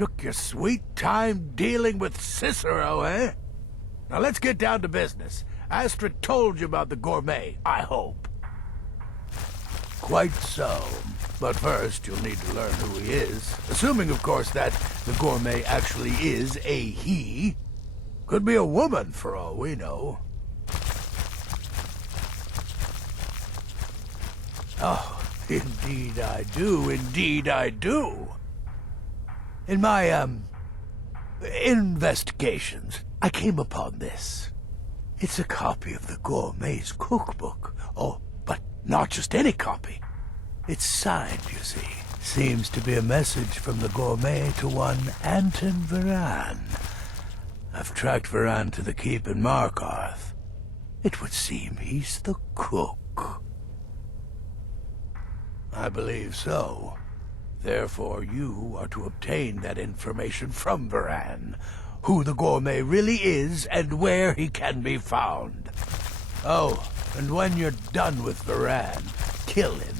Took your sweet time dealing with Cicero, eh? Now let's get down to business. Astrid told you about the gourmet, I hope. Quite so. But first, you'll need to learn who he is. Assuming, of course, that the gourmet actually is a he. Could be a woman, for all we know. Oh, indeed I do. Indeed I do. In my, investigations, I came upon this. It's a copy of the gourmet's cookbook. Oh, but not just any copy. It's signed, you see. Seems to be a message from the gourmet to one Anton Varan. I've tracked Varan to the keep in Markarth. It would seem he's the cook. I believe so. Therefore, you are to obtain that information from Varan. Who the gourmet really is and where he can be found. Oh, and when you're done with Varan, kill him.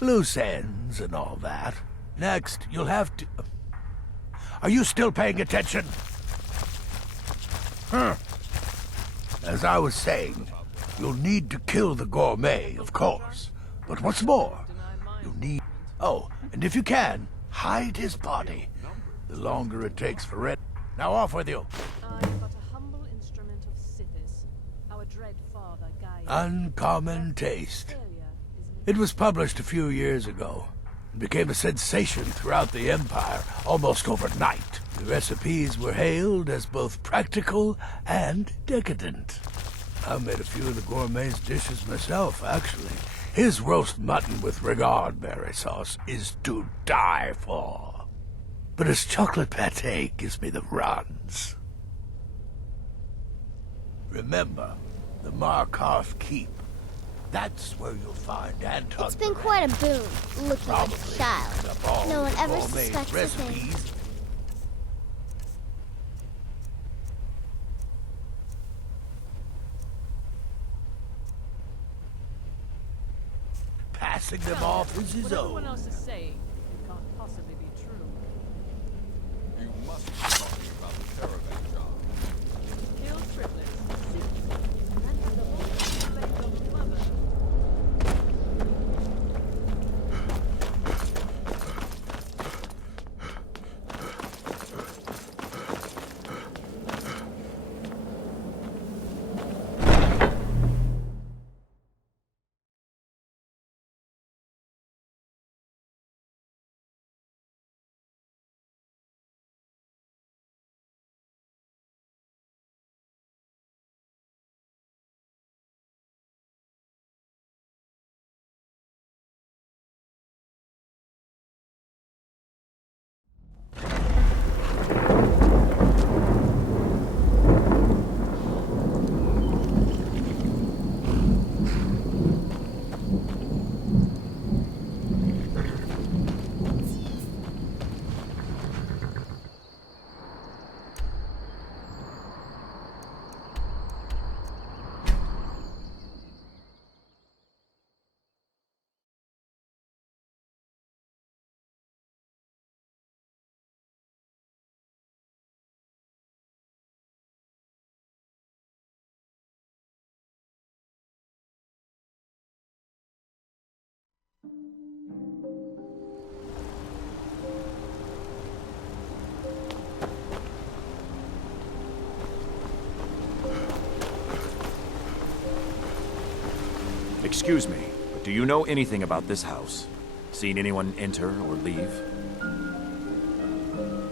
Loose ends and all that. Next, you'll have to... Are you still paying attention? As I was saying, you'll need to kill the gourmet, of course. But what's more, you'll need... Oh, and if you can, hide his body. The longer it takes for it... Now off with you. I am but a humble instrument of Sithis, our dread father guided. Uncommon taste. It was published a few years ago, and became a sensation throughout the Empire almost overnight. The recipes were hailed as both practical and decadent. I made a few of the gourmet's dishes myself, actually. His roast mutton with regard berry sauce is to die for. But his chocolate pate gives me the runs. Remember, the Markarth Keep. That's where you'll find Anton. It's been quite a boon, looking like a child. No one ever suspects a thing. Passing them off is his what own. Everyone else is saying it can't possibly be true. You must be talking about the caravan job. Kill triplets, and the whole thing of mother. Excuse me, but do you know anything about this house? Seen anyone enter or leave?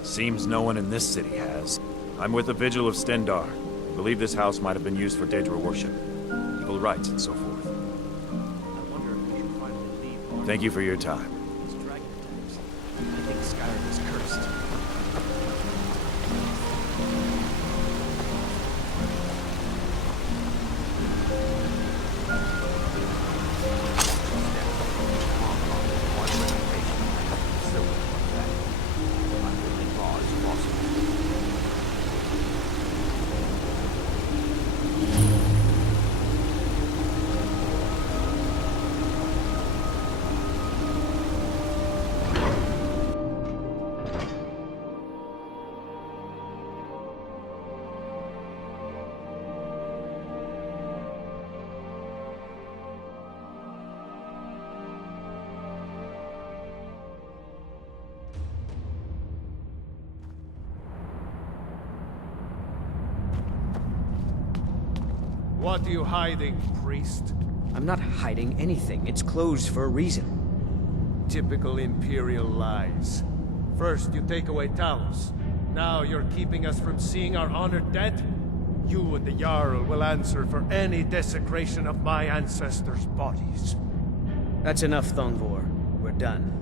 Seems no one in this city has. I'm with the Vigil of Stendar. I believe this house might have been used for Daedra worship, evil rites, and so forth. I wonder if we should finally leave. Thank you for your time. These dragon attacks. I think Skyrime is cursed. What are you hiding, priest? I'm not hiding anything. It's closed for a reason. Typical Imperial lies. First, you take away Talos. Now you're keeping us from seeing our honored dead? You and the Jarl will answer for any desecration of my ancestors' bodies. That's enough, Thongvor. We're done.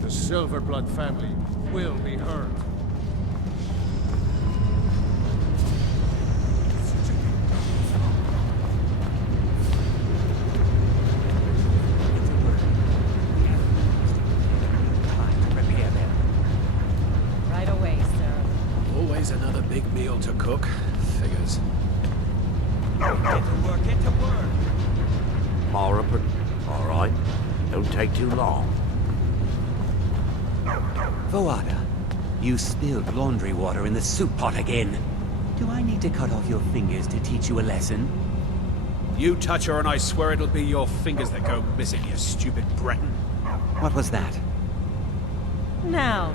The Silverblood family will be heard. Right away, sir. Always another big meal to cook. Figures. Morripon. All right. Don't take too long. Voada, you spilled laundry water in the soup pot again. Do I need to cut off your fingers to teach you a lesson? You touch her and I swear it'll be your fingers that go missing, you stupid Breton. What was that? Now,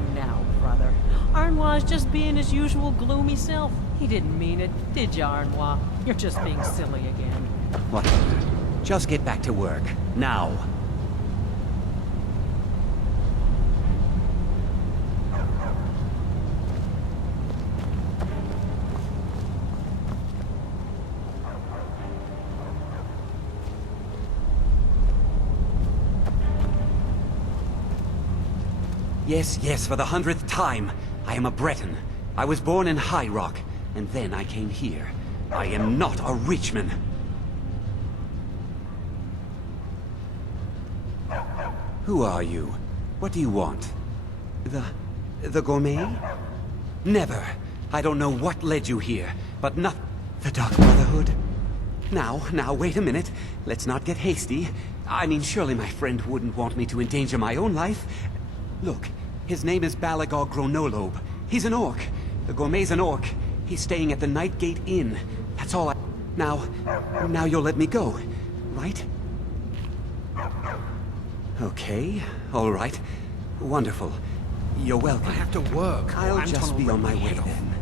brother. Arnois is just being his usual gloomy self. He didn't mean it, did you, Arnois? You're just being silly again. Whatever. Just get back to work. Now. Yes, for the 100th time. I am a Breton. I was born in High Rock, and then I came here. I am not a Richman. Who are you? What do you want? The gourmet? Never. I don't know what led you here, but not... The Dark Brotherhood? Now, wait a minute. Let's not get hasty. I mean, surely my friend wouldn't want me to endanger my own life. Look, his name is Balagor Gronolobe. He's an orc. The gourmet's an orc. He's staying at the Nightgate Inn. That's all I... Now you'll let me go, right? Okay, all right. Wonderful. You're welcome. I have to work. I'll Anton just will be on rip my way head off. then.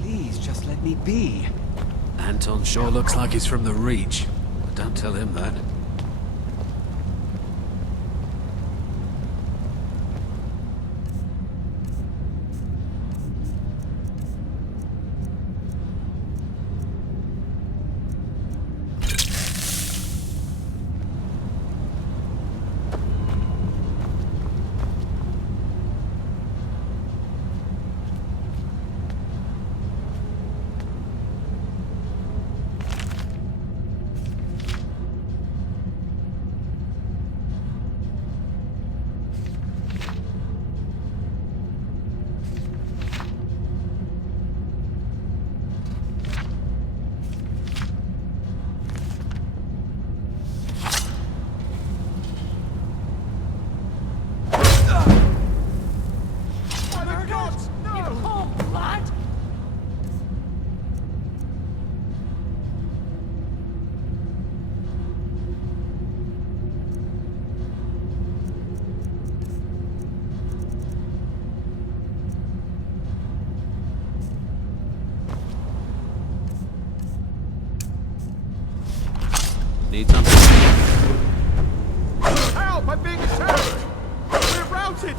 Please, just let me be. Anton sure looks like he's from the Reach. But don't tell him that. Need something? Help! I'm being attacked! We're routed!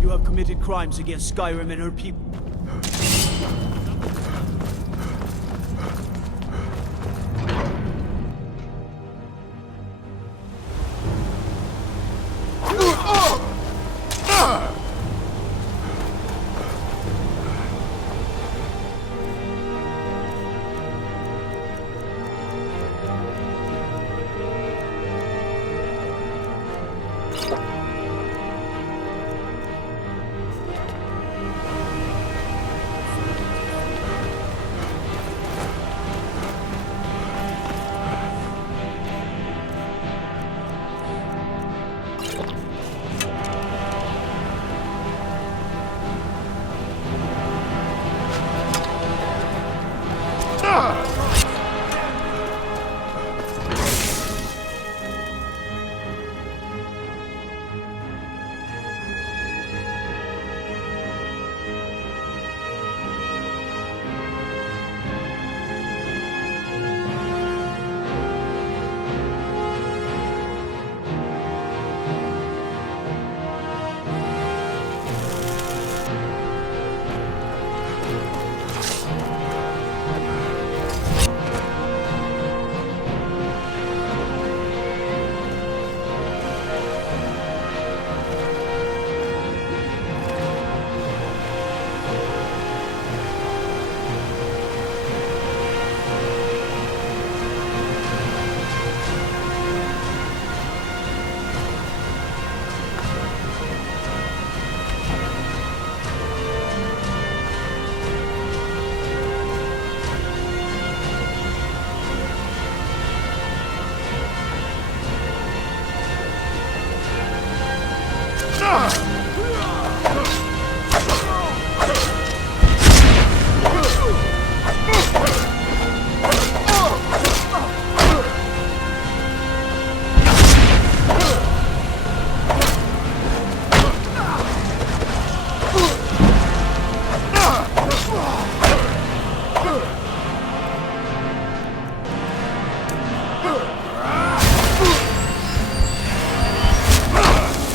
You have committed crimes against Skyrime and her people.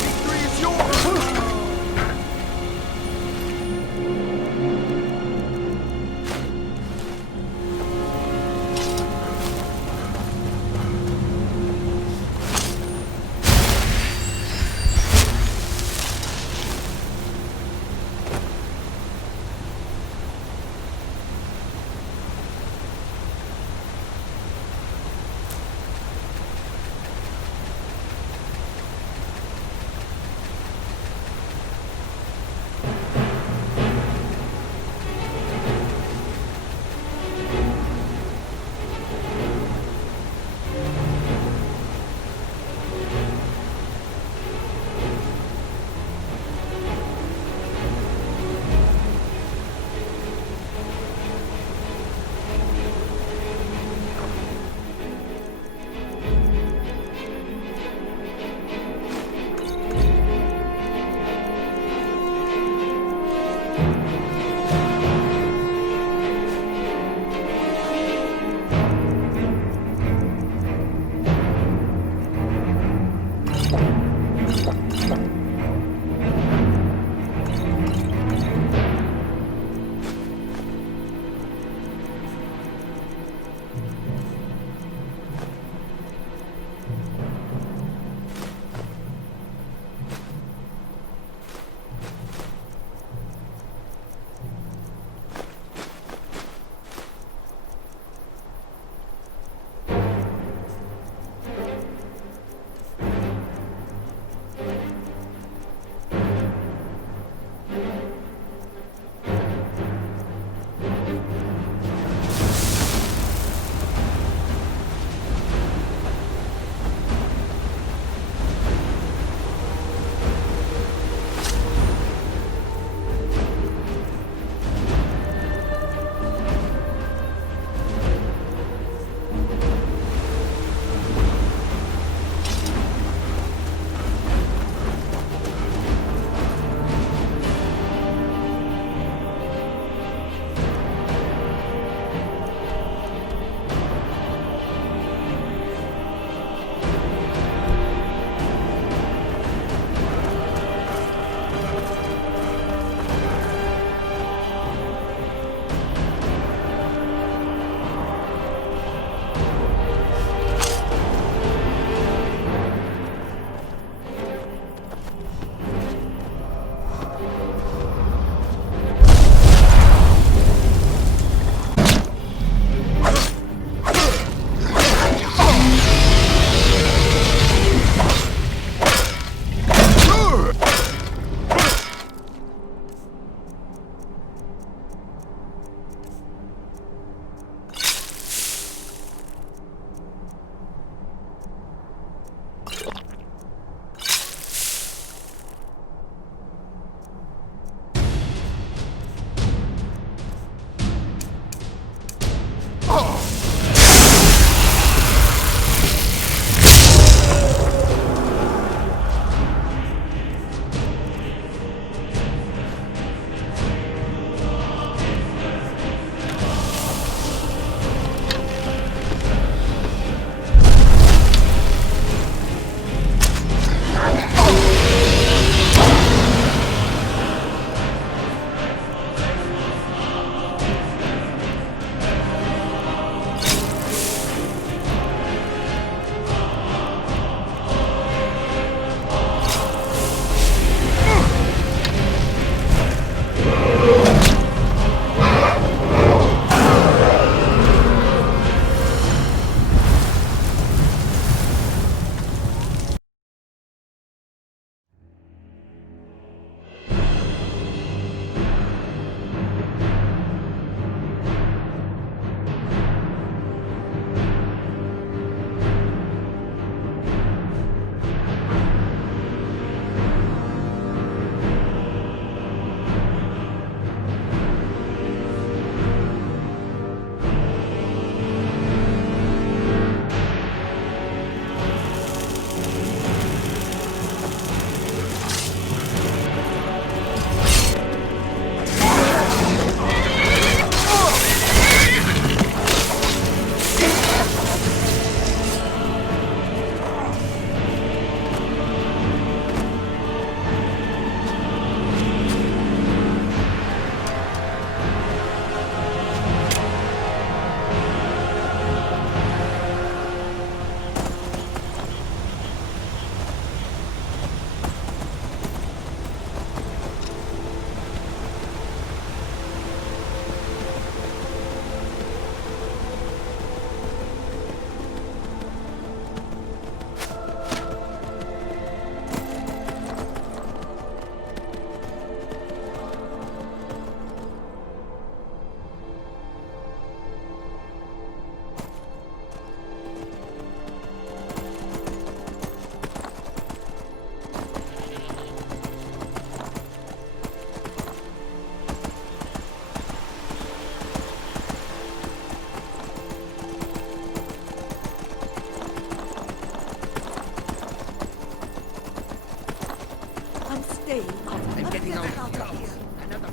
Victory is yours! I'm getting out of here. Another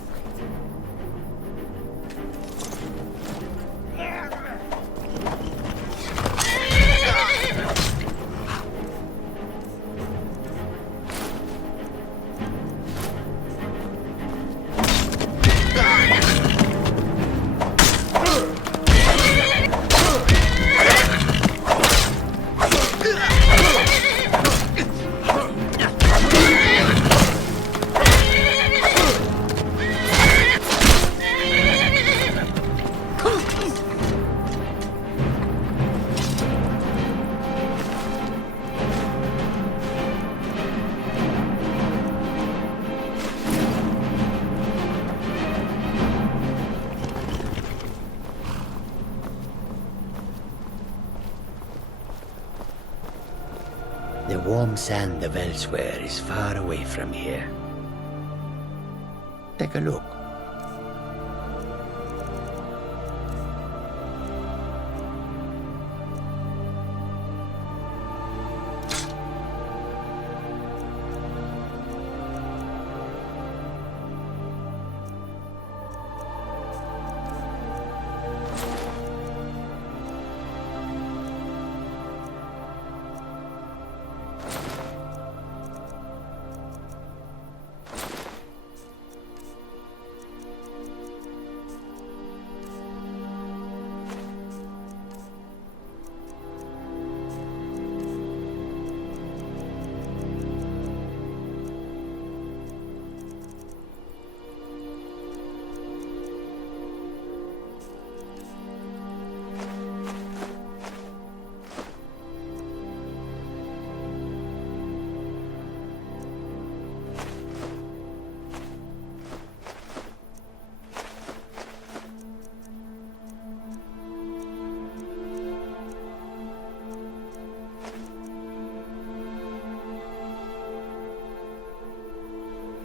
The warm sand of elsewhere is far away from here. Take a look.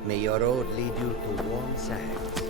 May your road lead you to warm sands.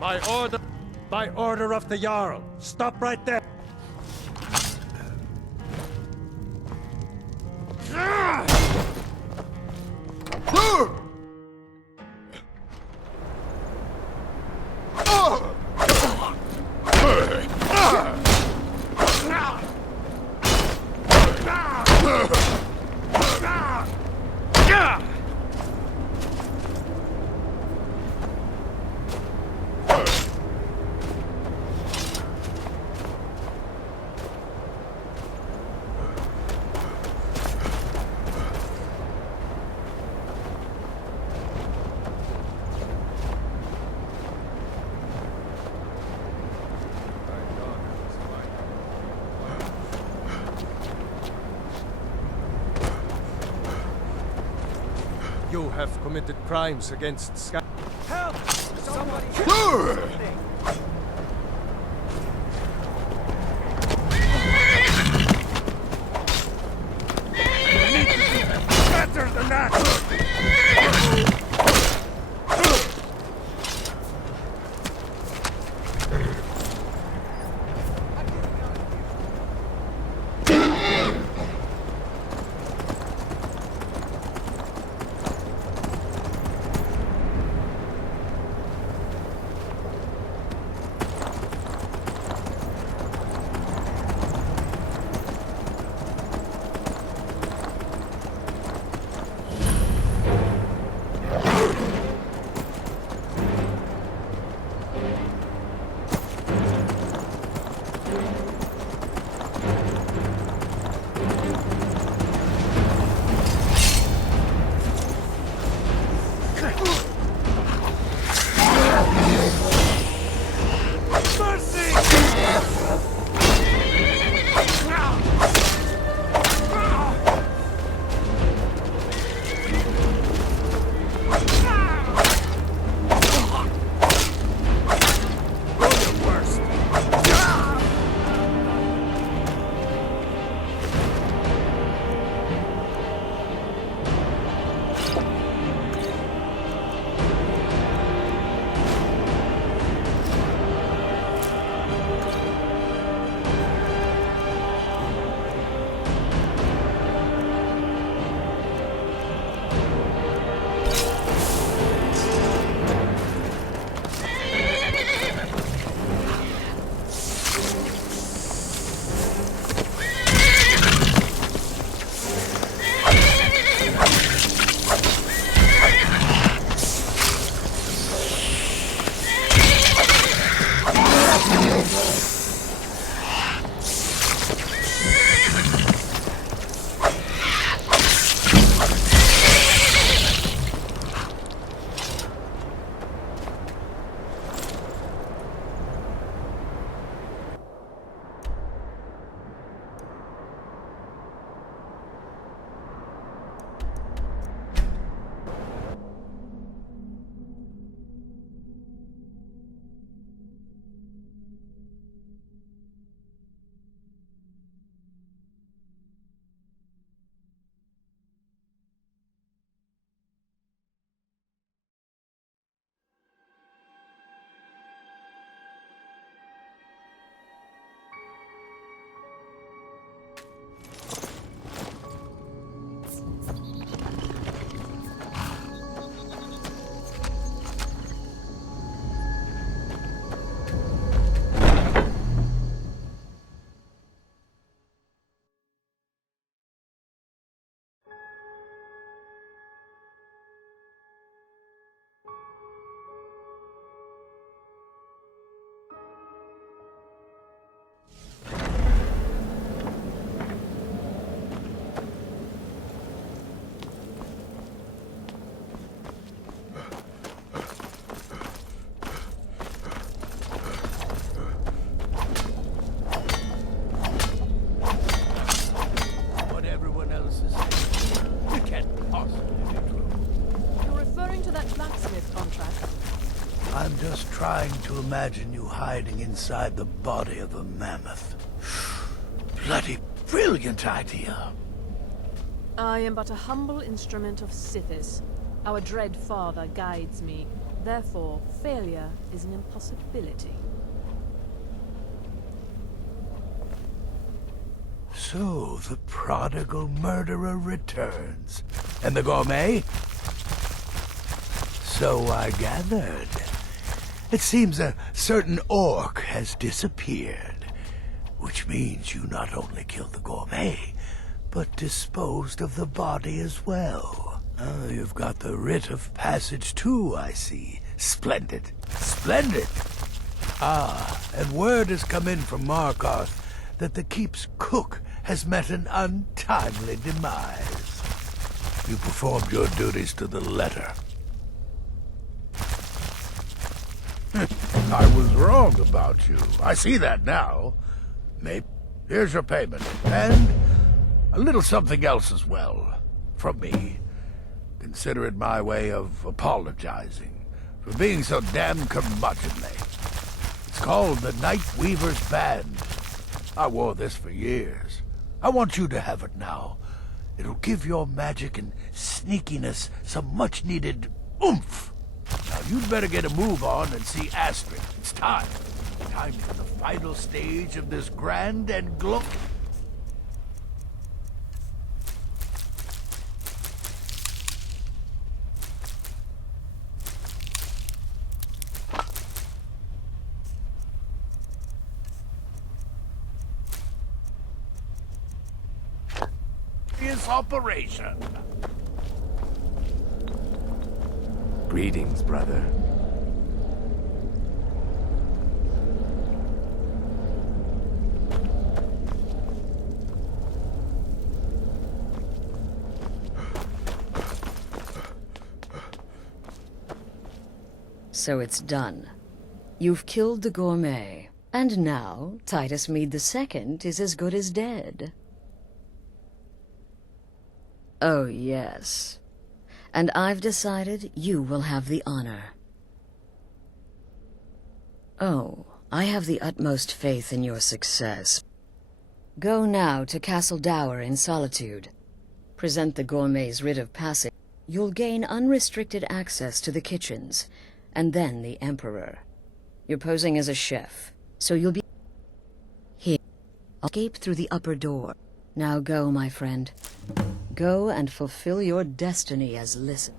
By order of the Jarl. Stop right there. You have committed crimes against Sky. Help! Somebody! Better than that! I'm just trying to imagine you hiding inside the body of a mammoth. Bloody brilliant idea. I am but a humble instrument of Sithis. Our dread father guides me. Therefore, failure is an impossibility. So, the prodigal murderer returns. And the gourmet? So I gathered. It seems a certain orc has disappeared. Which means you not only killed the gourmet, but disposed of the body as well. Oh, you've got the writ of passage too, I see. Splendid. Splendid! Ah, and word has come in from Markarth that the keep's cook has met an untimely demise. You performed your duties to the letter. I was wrong about you. I see that now. Maybe. Here's your payment. And a little something else as well. From me. Consider it my way of apologizing for being so damn curmudgeonly. It's called the Night Weaver's Band. I wore this for years. I want you to have it now. It'll give your magic and sneakiness some much-needed oomph. Now, you'd better get a move on and see Astrid. It's time. Time for the final stage of this grand and operation. Greetings, brother. So it's done. You've killed the gourmet, and now Titus Mead II is as good as dead. Oh, yes. And I've decided you will have the honor. Oh, I have the utmost faith in your success. Go now to Castle Dower in Solitude. Present the gourmet's writ of passage. You'll gain unrestricted access to the kitchens, and then the Emperor. You're posing as a chef, so you'll be here. Escape through the upper door. Now go, my friend. Go and fulfill your destiny as Listen.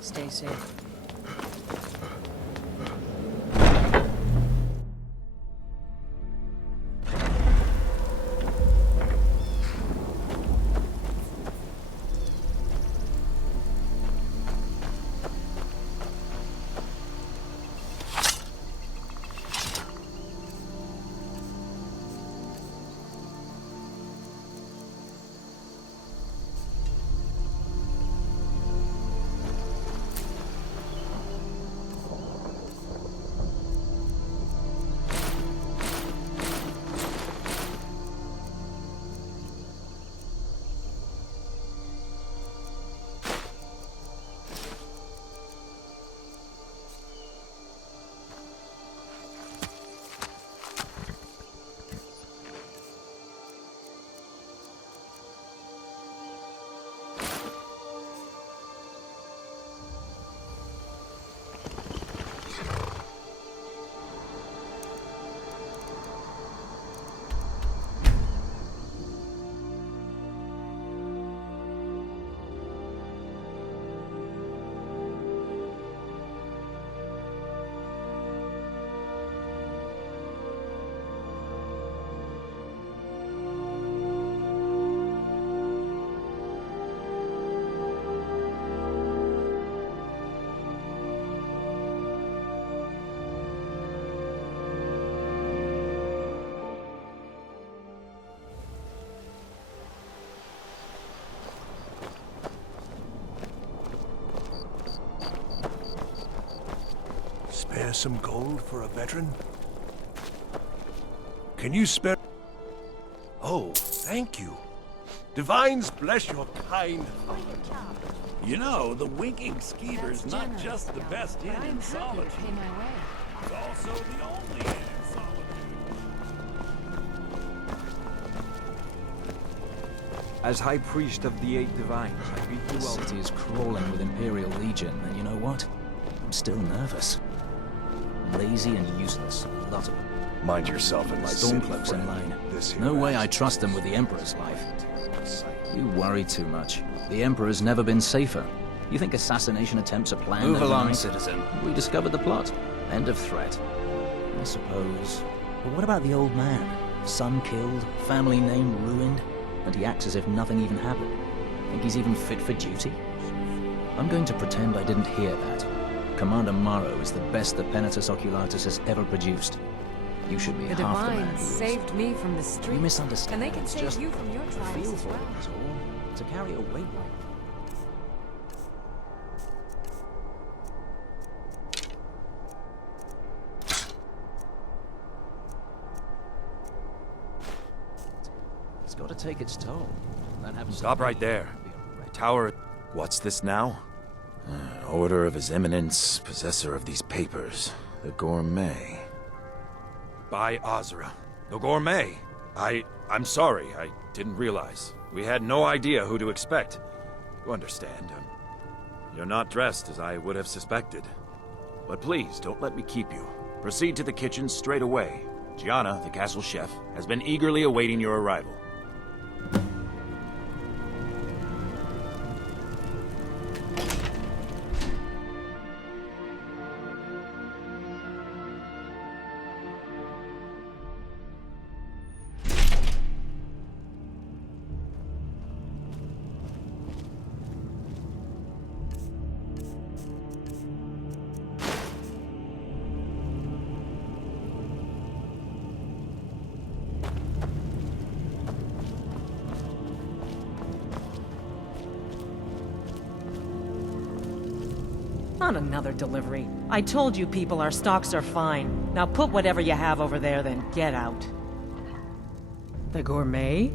Stay safe. some gold for a veteran? Can you spare... Oh, thank you. Divines bless your kind heart. You know, the winking skeeter's not just the best inn in Solitude. It's also the only inn in As High Priest of the Eight Divines, I bid you The welcome. city is crawling with Imperial Legion, and you know what? I'm still nervous. Lazy and useless, a lot of them. Mind yourself in my city, Stormcloaks in friend. line. This here No way is- I trust them with the Emperor's life. You worry too much. The Emperor's never been safer. You think assassination attempts are planned? Move along, overnight? citizen. We discovered the plot. End of threat. I suppose. But what about the old man? Son killed, family name ruined, and he acts as if nothing even happened. Think he's even fit for duty? I'm going to pretend I didn't hear that. Commander Morrow is the best the Penitus Oculatus has ever produced. You should be The half the man Divines he is. saved me from the streets. You misunderstand. And they can It's save just you from your trials feel as for well. it, is all. To carry a weight like it's got to take its toll. That happens. Stop right there. The tower... What's this now? Order of His Eminence, possessor of these papers. The Gourmet. By Azra. The Gourmet. I'm sorry. I didn't realize. We had no idea who to expect. You understand. You're not dressed as I would have suspected. But please, don't let me keep you. Proceed to the kitchen straight away. Gianna, the castle chef, has been eagerly awaiting your arrival. On another delivery. I told you people our stocks are fine. Now put whatever you have over there, then get out. The Gourmet?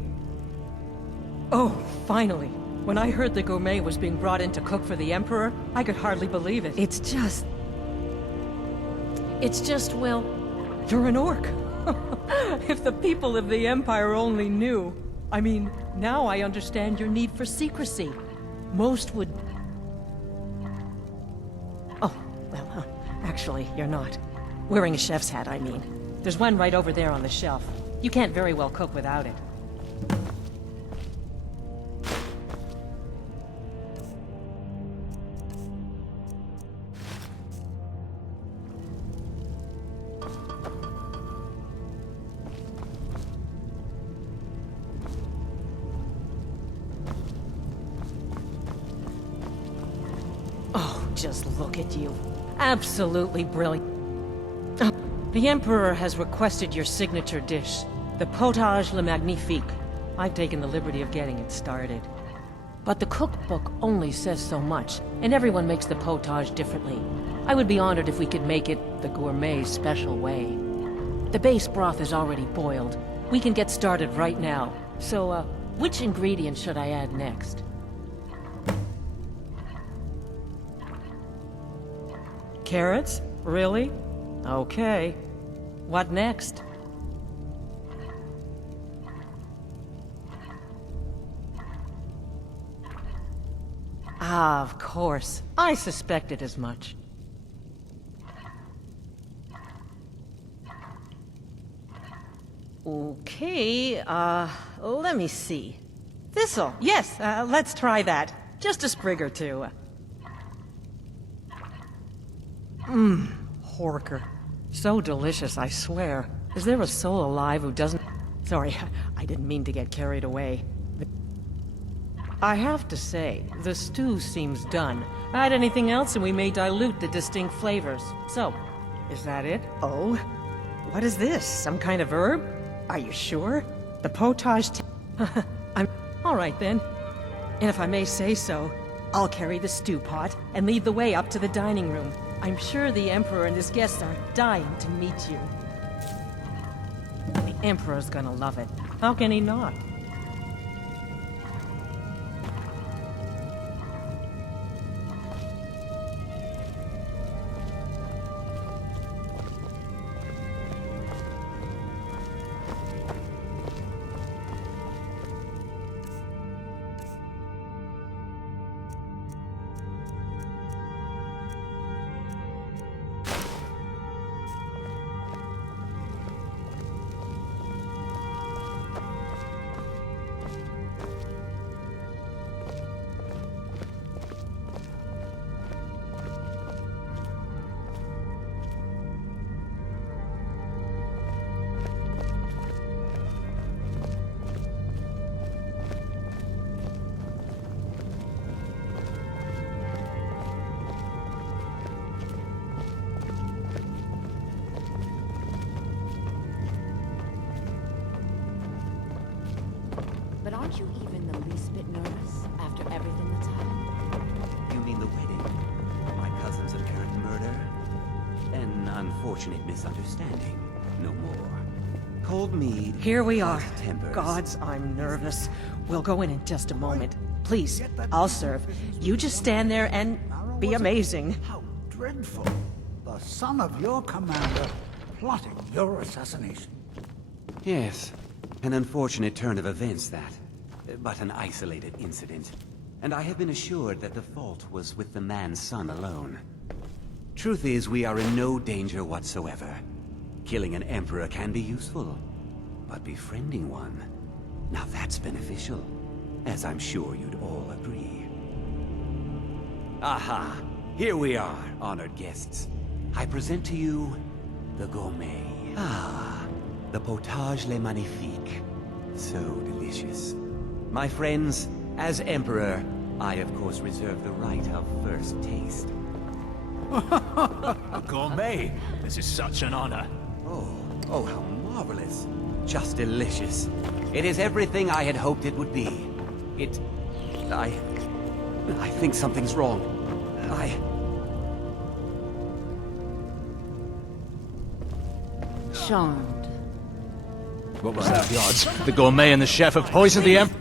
Oh, finally. When I heard the Gourmet was being brought in to cook for the Emperor, I could hardly believe it. It's just, well, you're an orc. If the people of the Empire only knew. I mean, now I understand your need for secrecy. Most would... Oh, well, actually, you're not. Wearing a chef's hat, I mean. There's one right over there on the shelf. You can't very well cook without it. Oh, just look at you. Absolutely brilliant. The Emperor has requested your signature dish, the potage le magnifique. I've taken the liberty of getting it started. But the cookbook only says so much, and everyone makes the potage differently. I would be honored if we could make it the gourmet special way. The base broth is already boiled. We can get started right now. So, which ingredient should I add next? Carrots? Really? Okay. What next? Ah, of course. I suspected as much. Okay, let me see. Thistle, yes, let's try that. Just a sprig or two. Horker. So delicious, I swear. Is there a soul alive who doesn't... Sorry, I didn't mean to get carried away. I have to say, the stew seems done. Add anything else and we may dilute the distinct flavors. So, is that it? Oh? What is this? Some kind of herb? Are you sure? The potage... I'm... All right, then. And if I may say so, I'll carry the stew pot and lead the way up to the dining room. I'm sure the Emperor and his guests are dying to meet you. The Emperor's gonna love it. How can he not? But aren't you even the least bit nervous after everything that's happened? You mean the wedding? My cousin's apparent murder? An unfortunate misunderstanding. No more. Cold mead. Here we are. Tempers. Gods, I'm nervous. We'll go in just a moment. Please, I'll serve. You just stand there and be amazing. How dreadful. The son of your commander plotting your assassination. Yes. An unfortunate turn of events, that. But an isolated incident. And I have been assured that the fault was with the man's son alone. Truth is, we are in no danger whatsoever. Killing an emperor can be useful. But befriending one, now that's beneficial. As I'm sure you'd all agree. Aha! Here we are, honored guests. I present to you the gourmet. Ah, the potage le magnifique. So delicious. My friends, as Emperor, I of course reserve the right of first taste. A gourmet! This is such an honor. Oh, how marvelous. Just delicious. It is everything I had hoped it would be. I think something's wrong. Charmed. What was that, the odds? The gourmet and the chef have poisoned the Emperor.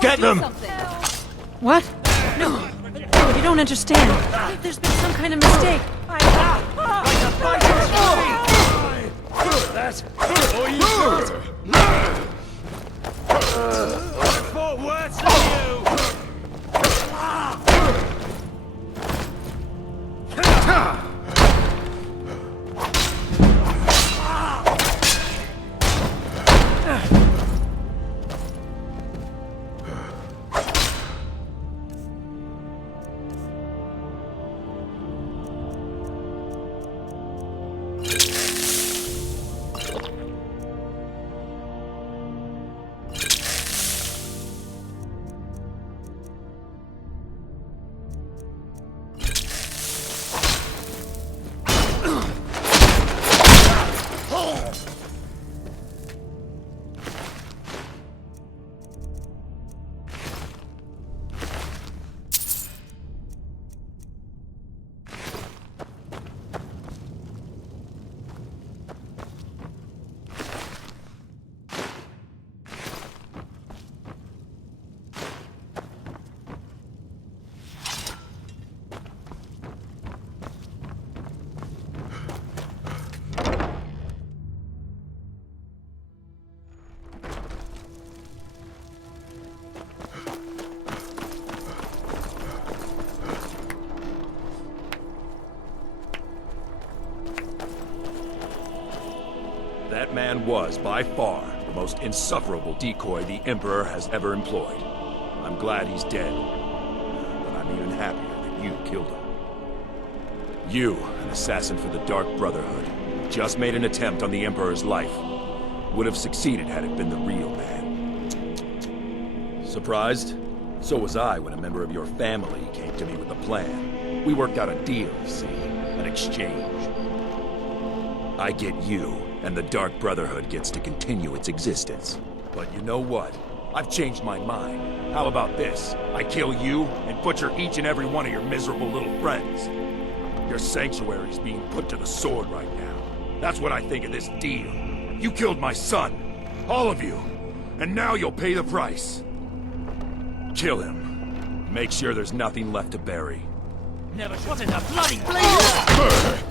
Get them! What? No, you don't understand. There's been some kind of mistake. That's all you got. I fought worse than you. That man was, by far, the most insufferable decoy the Emperor has ever employed. I'm glad he's dead, but I'm even happier that you killed him. You, an assassin for the Dark Brotherhood, just made an attempt on the Emperor's life. Would have succeeded had it been the real man. Surprised? So was I when a member of your family came to me with a plan. We worked out a deal, you see, an exchange. I get you, and the Dark Brotherhood gets to continue its existence. But you know what? I've changed my mind. How about this? I kill you and butcher each and every one of your miserable little friends. Your sanctuary's being put to the sword right now. That's what I think of this deal. You killed my son. All of you. And now you'll pay the price. Kill him. Make sure there's nothing left to bury. Never what in the bloody bleed!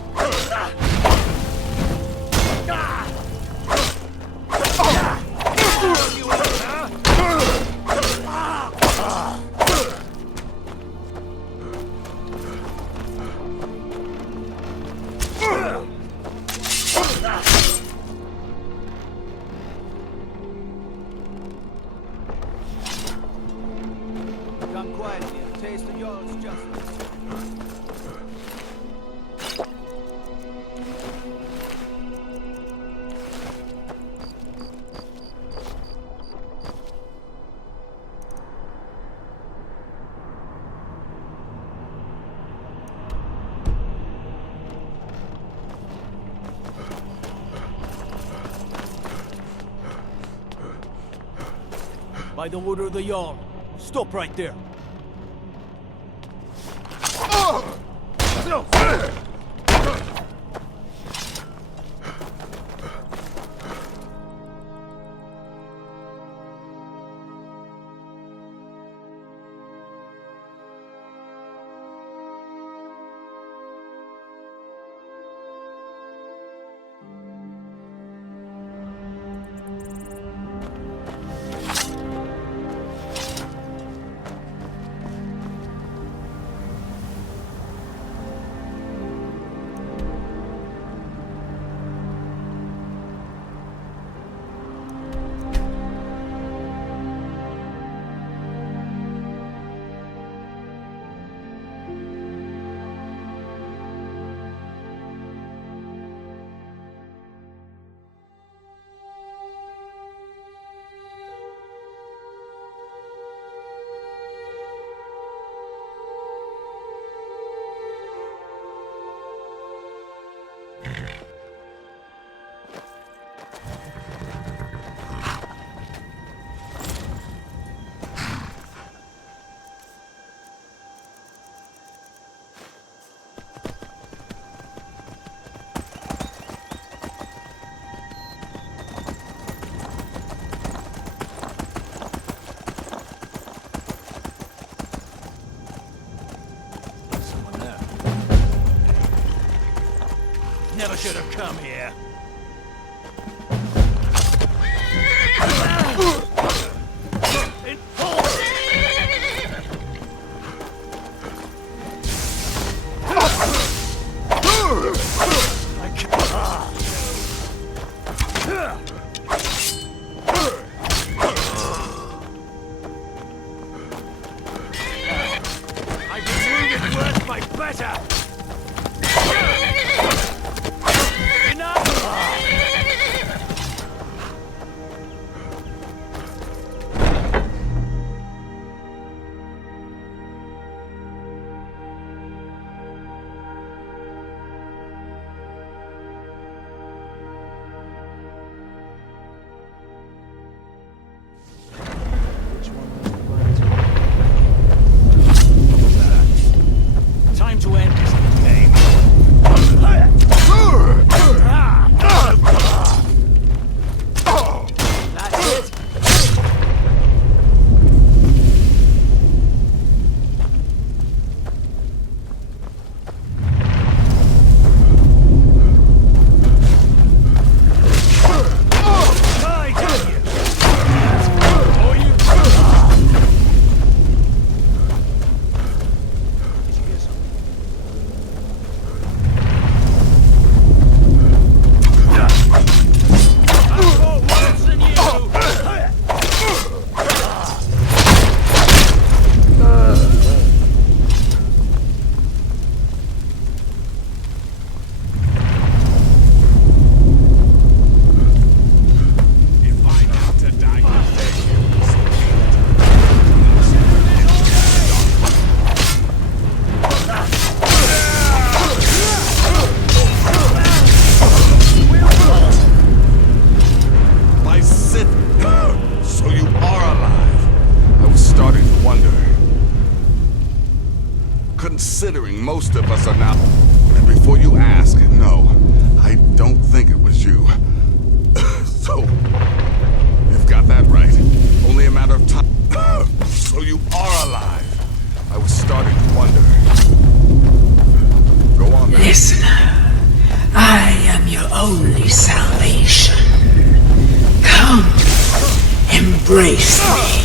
Come quietly and taste the Jarl's justice. By the order of the Jarl, stop right there. Never should have come here. I've been wounded worse by better! Time to end this Considering most of us are now... And before you ask, no, I don't think it was you. So, you've got that right. Only a matter of time. So you are alive. I was starting to wonder. Go on then. Listener, I am your only salvation. Come, embrace me.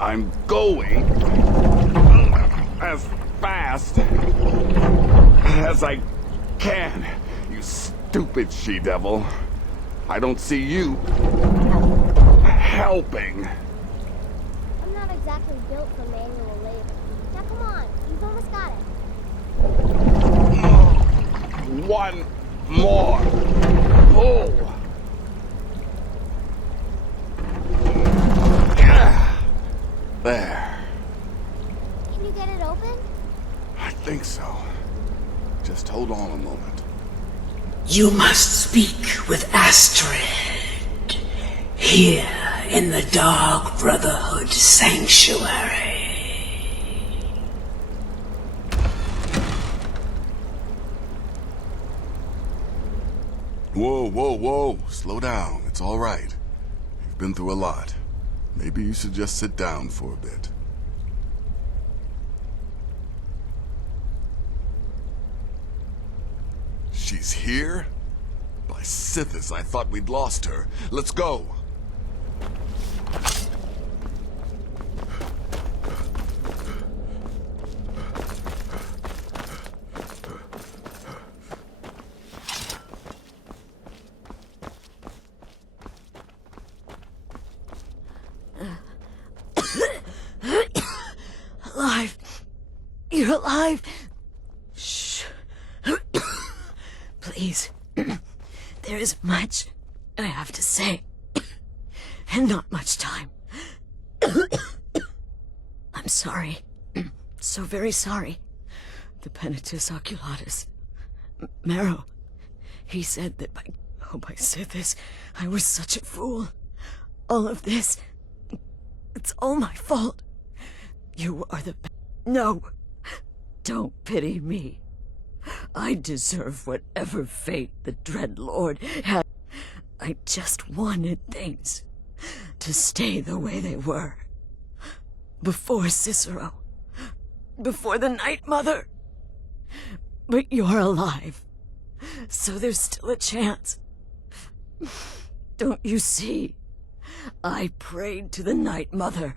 I'm going as fast as I can, you stupid she-devil. I don't see you helping. I'm not exactly built for manual labor. Now come on, you've almost got it. One more pull. There. Can you get it open? I think so. Just hold on a moment. You must speak with Astrid. Here in the Dark Brotherhood Sanctuary. Whoa, whoa, whoa. Slow down. It's all right. You've been through a lot. Maybe you should just sit down for a bit. She's here? By Sithis, I thought we'd lost her. Let's go! Alive. You're alive. Shh. Please. There is much I have to say. And not much time. I'm sorry. So very sorry. The Penitus Oculatus. Marrow. He said that by Sithis, I was such a fool. All of this, it's all my fault. You are the No. Don't pity me. I deserve whatever fate the Dread Lord had. I just wanted things to stay the way they were. Before Cicero. Before the Night Mother. But you're alive. So there's still a chance. Don't you see? I prayed to the Night Mother.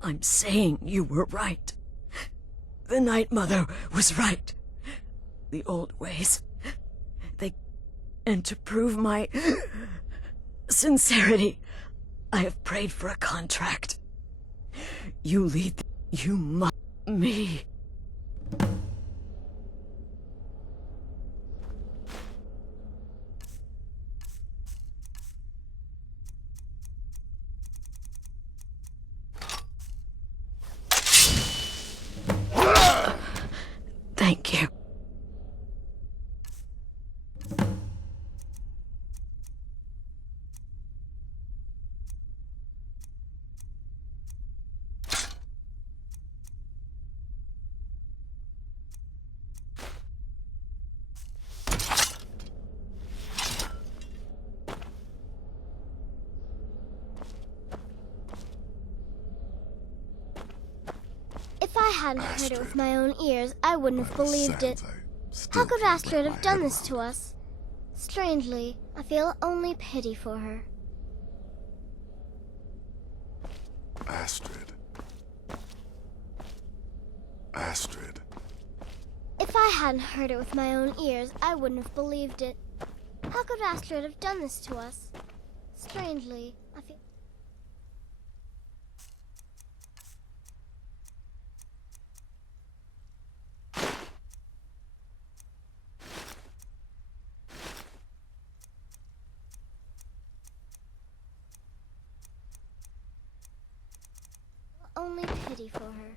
I'm saying you were right. The Night Mother was right. The old ways. And to prove my sincerity, I have prayed for a contract. You lead. You must. Me. Thank you. If I hadn't heard it with my own ears, I wouldn't have believed it. How could Astrid have done this to us? Strangely, I feel only pity for her. Astrid. Astrid. If I hadn't heard it with my own ears, I wouldn't have believed it. How could Astrid have done this to us? Strangely, I feel... only pity for her.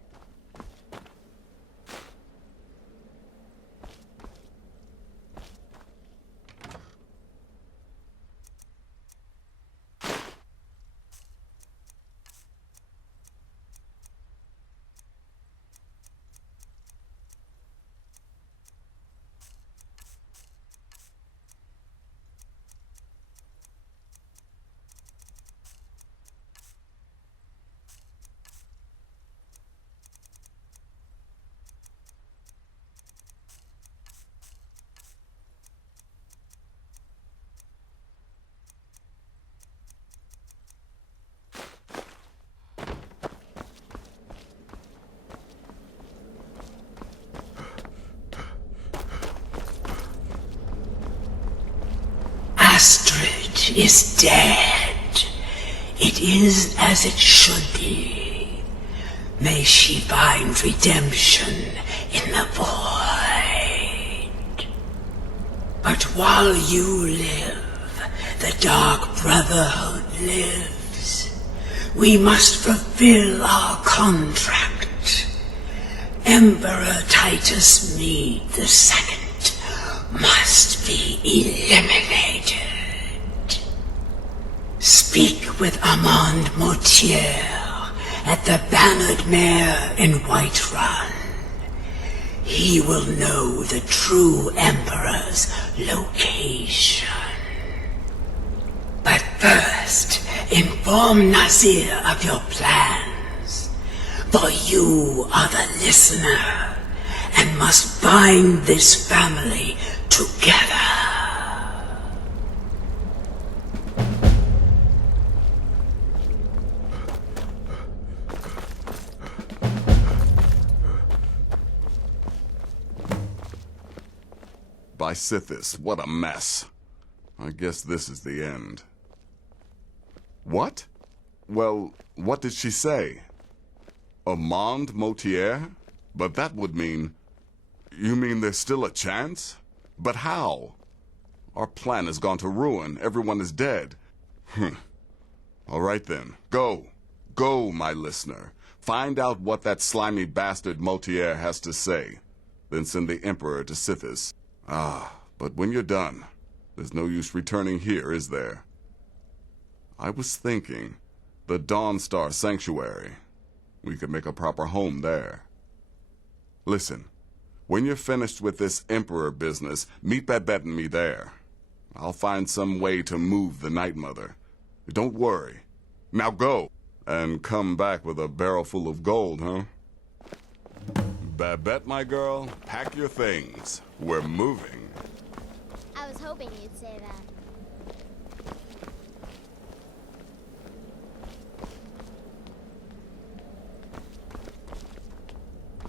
Astrid is dead. It is as it should be. May she find redemption in the void. But while you live, the Dark Brotherhood lives. We must fulfill our contract. Emperor Titus Mede II must be eliminated. Speak with Armand Mortier at the Bannered Mare in Whiterun. He will know the true Emperor's location. But first, inform Nazir of your plans, for you are the listener and must bind this family together. By Sithis, what a mess. I guess this is the end. What? Well, what did she say? Armand Mortier? But that would mean... You mean there's still a chance? But how? Our plan has gone to ruin. Everyone is dead. All right then. Go. Go, my listener. Find out what that slimy bastard Mortier has to say. Then send the Emperor to Sithis. Ah, but when you're done, there's no use returning here, is there? I was thinking, the Dawnstar Sanctuary. We could make a proper home there. Listen, when you're finished with this Emperor business, meet Babette and me there. I'll find some way to move the Night Mother. Don't worry. Now go, and come back with a barrel full of gold, huh? Babette, my girl, pack your things. We're moving. I was hoping you'd say that.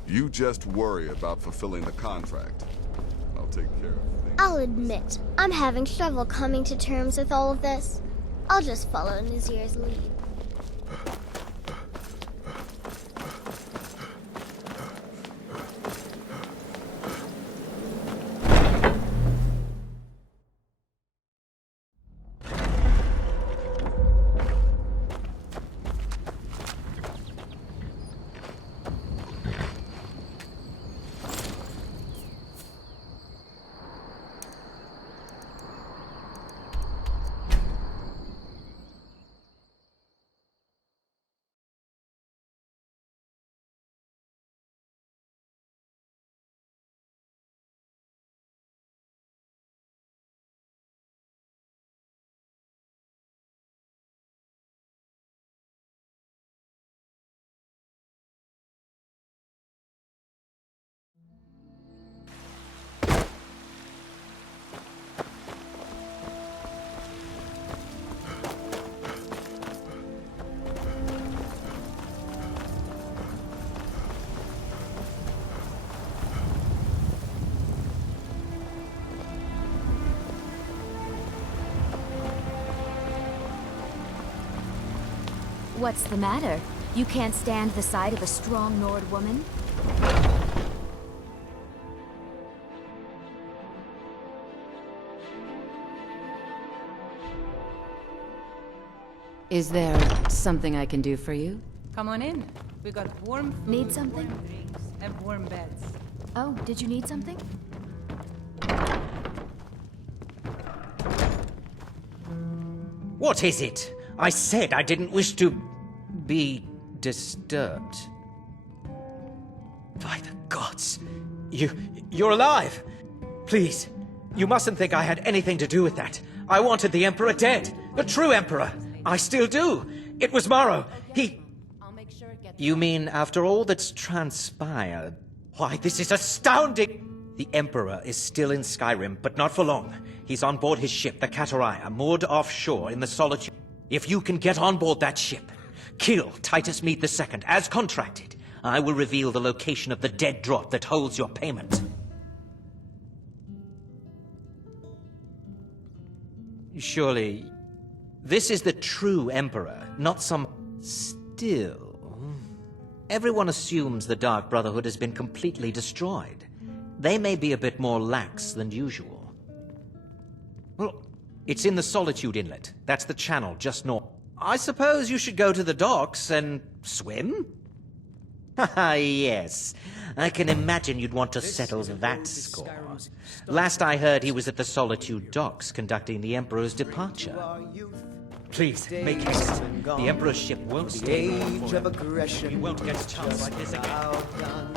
You just worry about fulfilling the contract. I'll take care of things. I'll admit, I'm having trouble coming to terms with all of this. I'll just follow Nazir's lead. What's the matter? You can't stand the sight of a strong Nord woman? Is there something I can do for you? Come on in. We got warm food, Need something? warm drinks, and warm beds. Oh, did you need something? What is it? I said I didn't wish to be disturbed. By the gods! You're alive! Please, you mustn't think I had anything to do with that. I wanted the Emperor dead. The true Emperor. I still do. It was Morrow. You mean after all that's transpired? Why, this is astounding! The Emperor is still in Skyrime, but not for long. He's on board his ship, the Kataraya, moored offshore in the Solitude. If you can get on board that ship, kill Titus Mead II, as contracted, I will reveal the location of the dead drop that holds your payment. Surely, this is the true Emperor, not some... Still... Everyone assumes the Dark Brotherhood has been completely destroyed. They may be a bit more lax than usual. Well, it's in the Solitude Inlet. That's the channel just north. I suppose you should go to the docks and swim? Haha, yes. I can imagine you'd want to settle that score. Last I heard, he was at the Solitude docks conducting the Emperor's departure. Please, make haste. The Emperor's ship won't stay long forever. We won't get a chance like this again.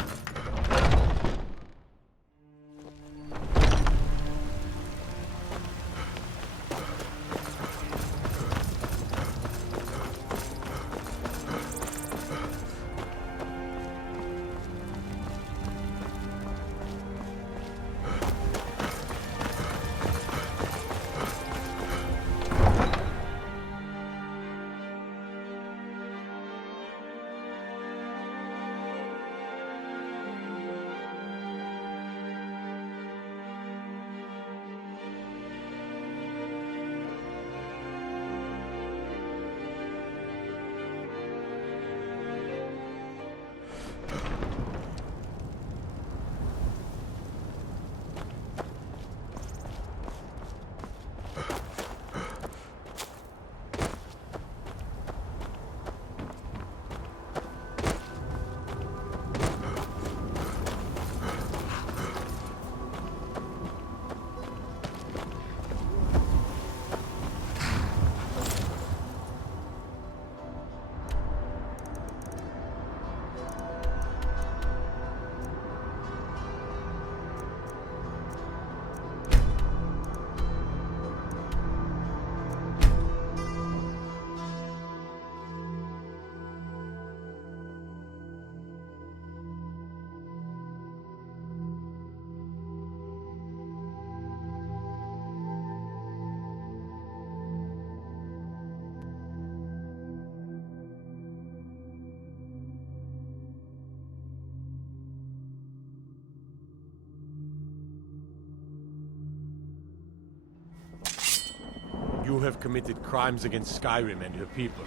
You have committed crimes against Skyrime and her people.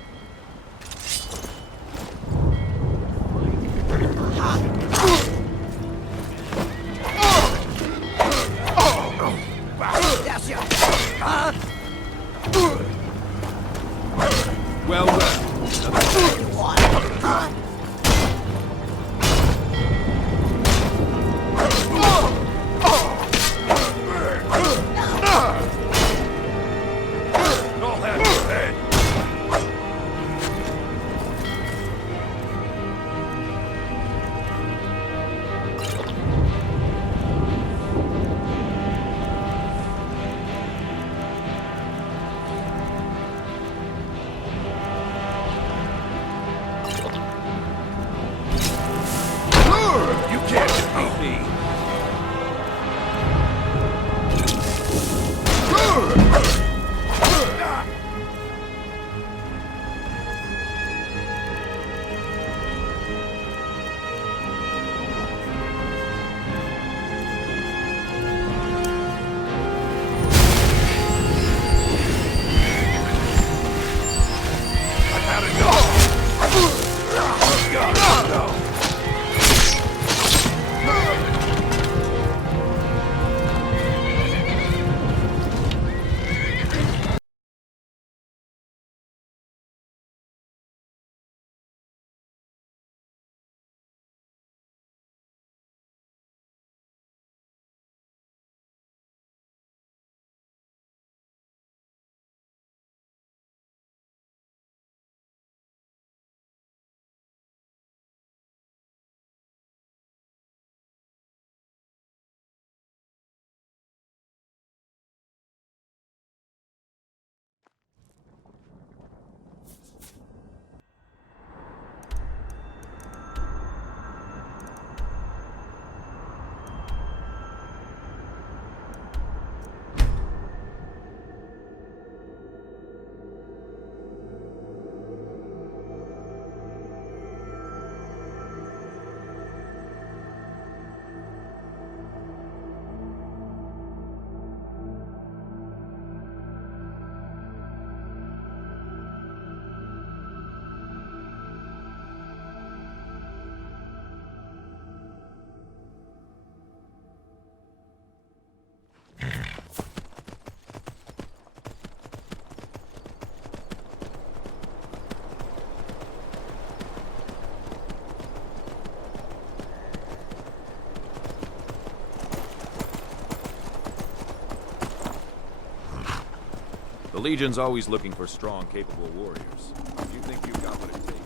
Well done. The Legion's always looking for strong, capable warriors. You think you've got what it takes?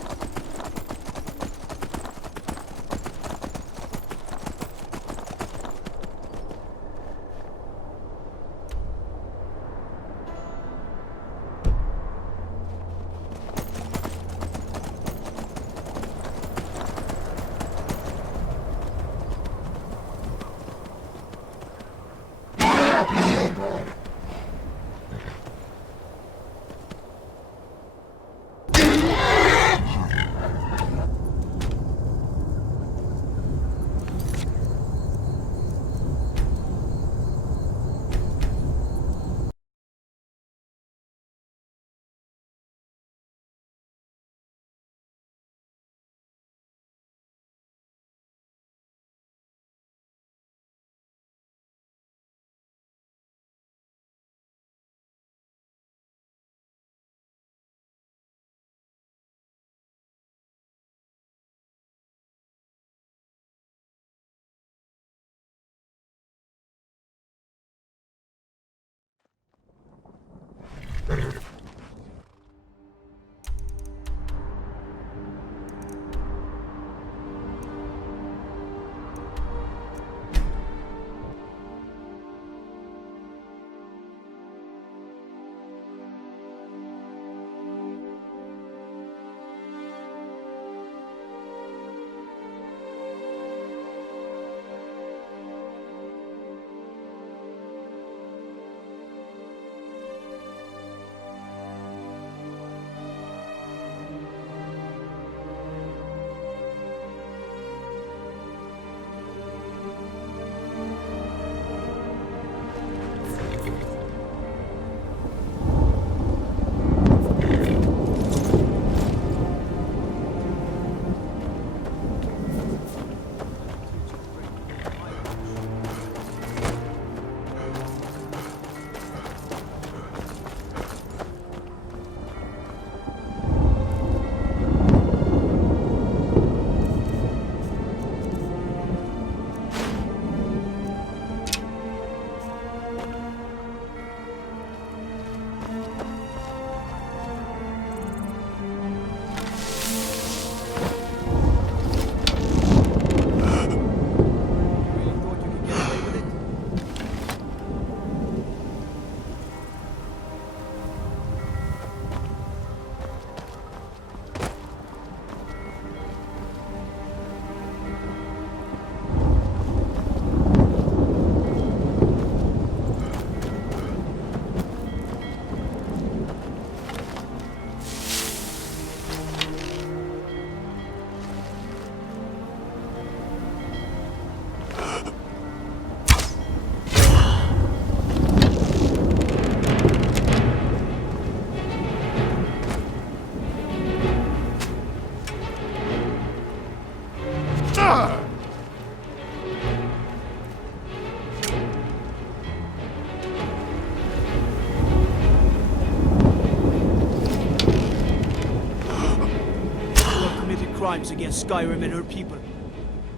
Crimes against Skyrime and her people.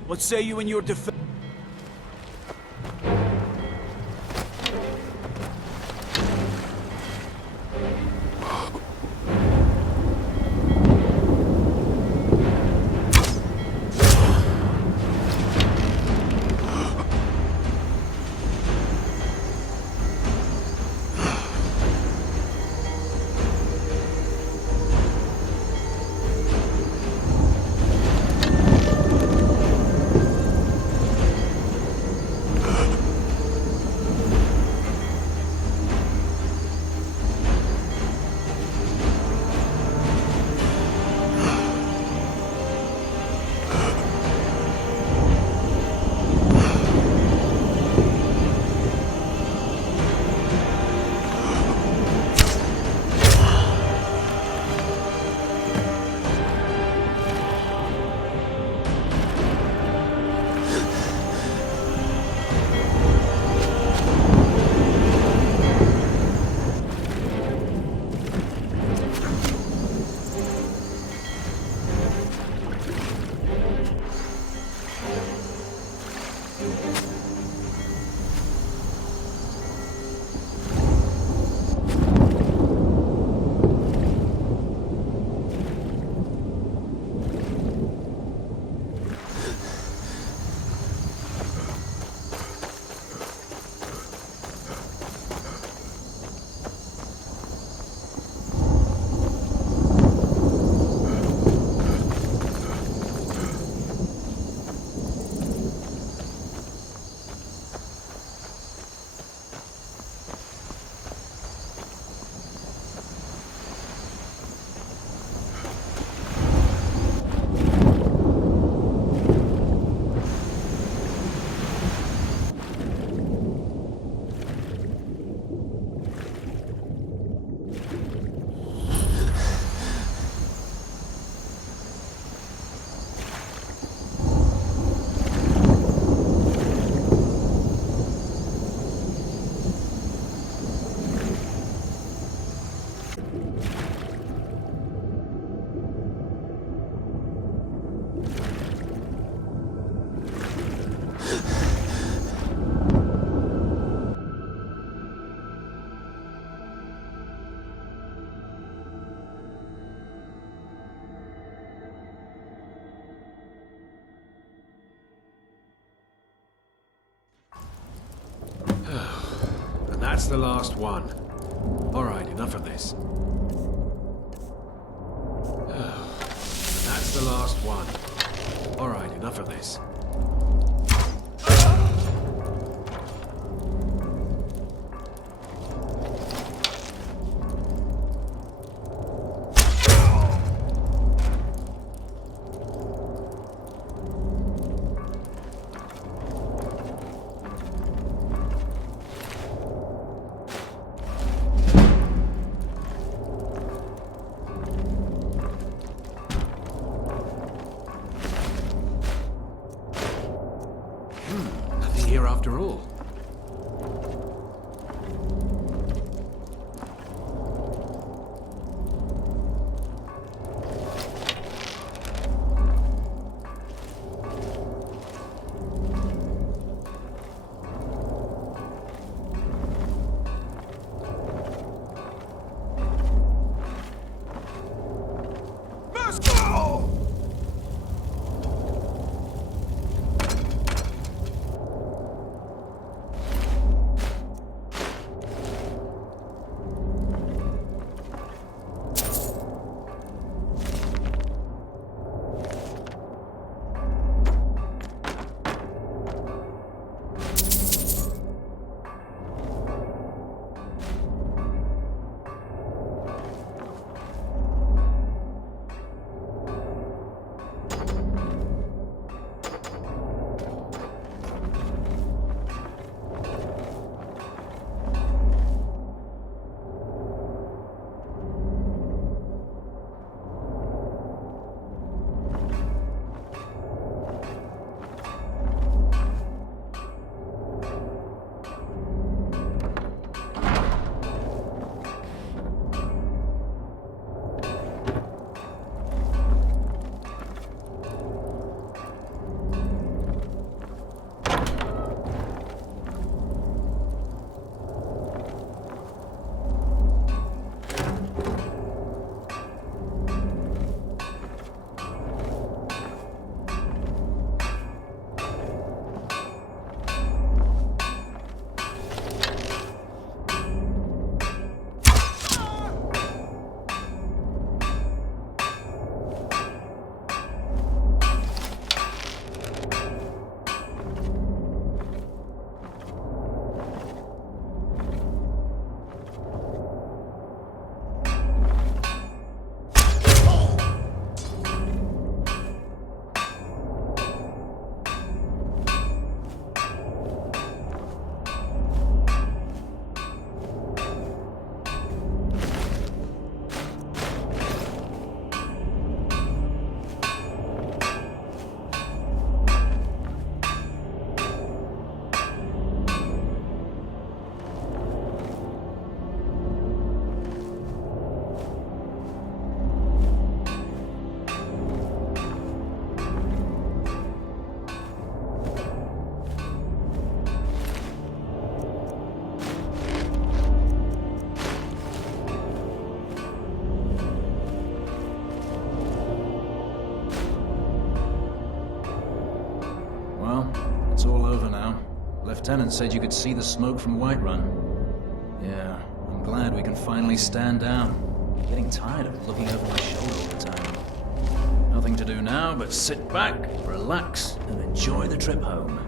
What say you in your defense? That's the last one. Alright, enough of this. That's the last one. Alright, enough of this. Nothing here after all. It's all over now. Lieutenant said you could see the smoke from Whiterun. Yeah, I'm glad we can finally stand down. I'm getting tired of looking over my shoulder all the time. Nothing to do now but sit back, relax, and enjoy the trip home.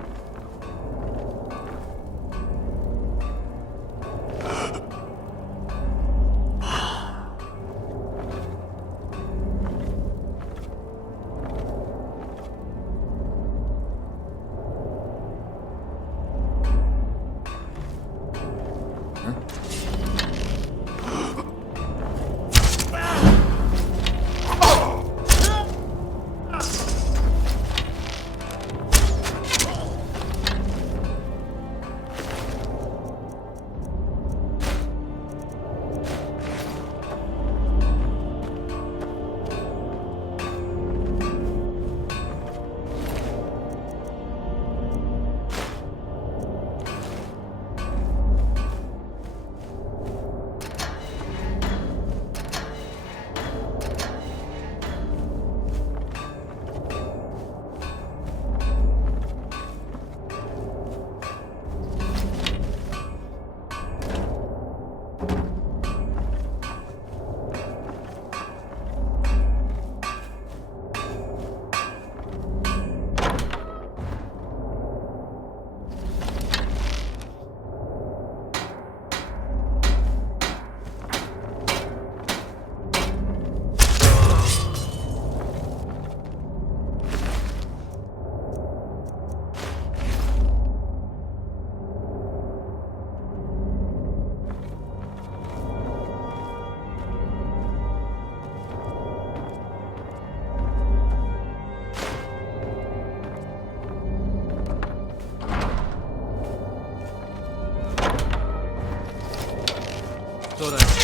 Thought I...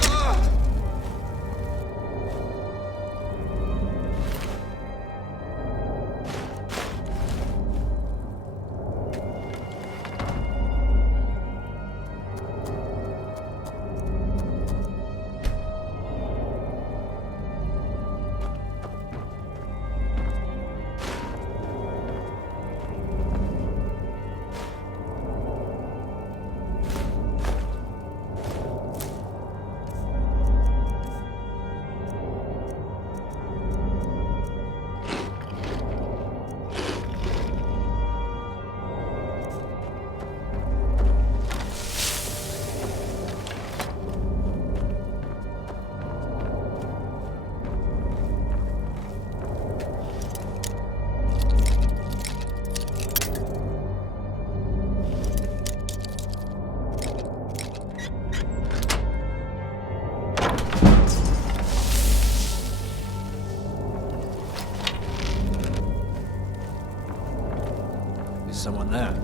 Someone there.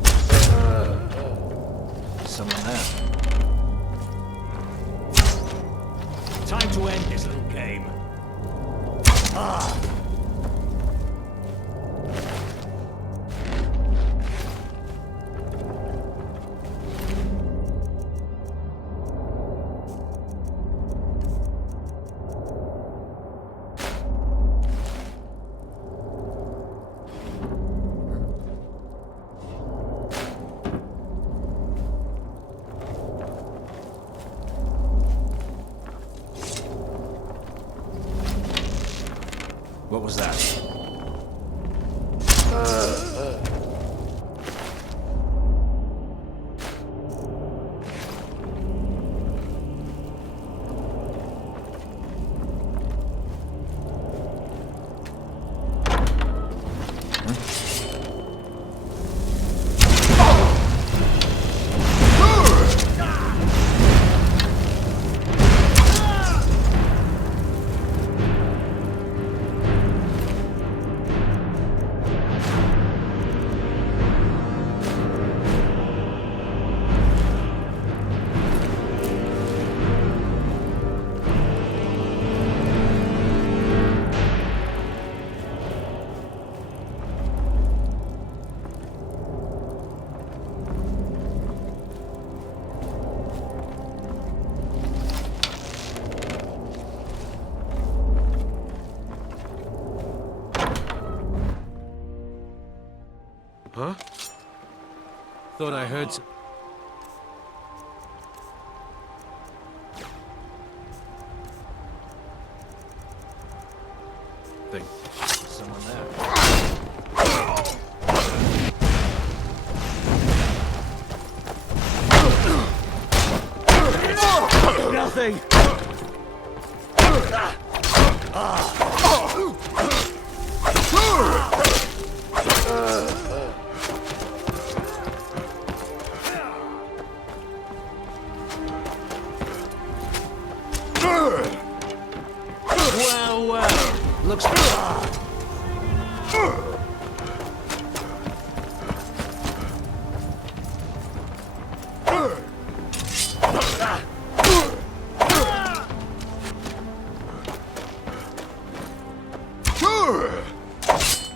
Someone there. Time to end this little game. Ah! What was that? Huh? Thought I heard some... thing. Someone there. Nothing! Well, well. Looks good.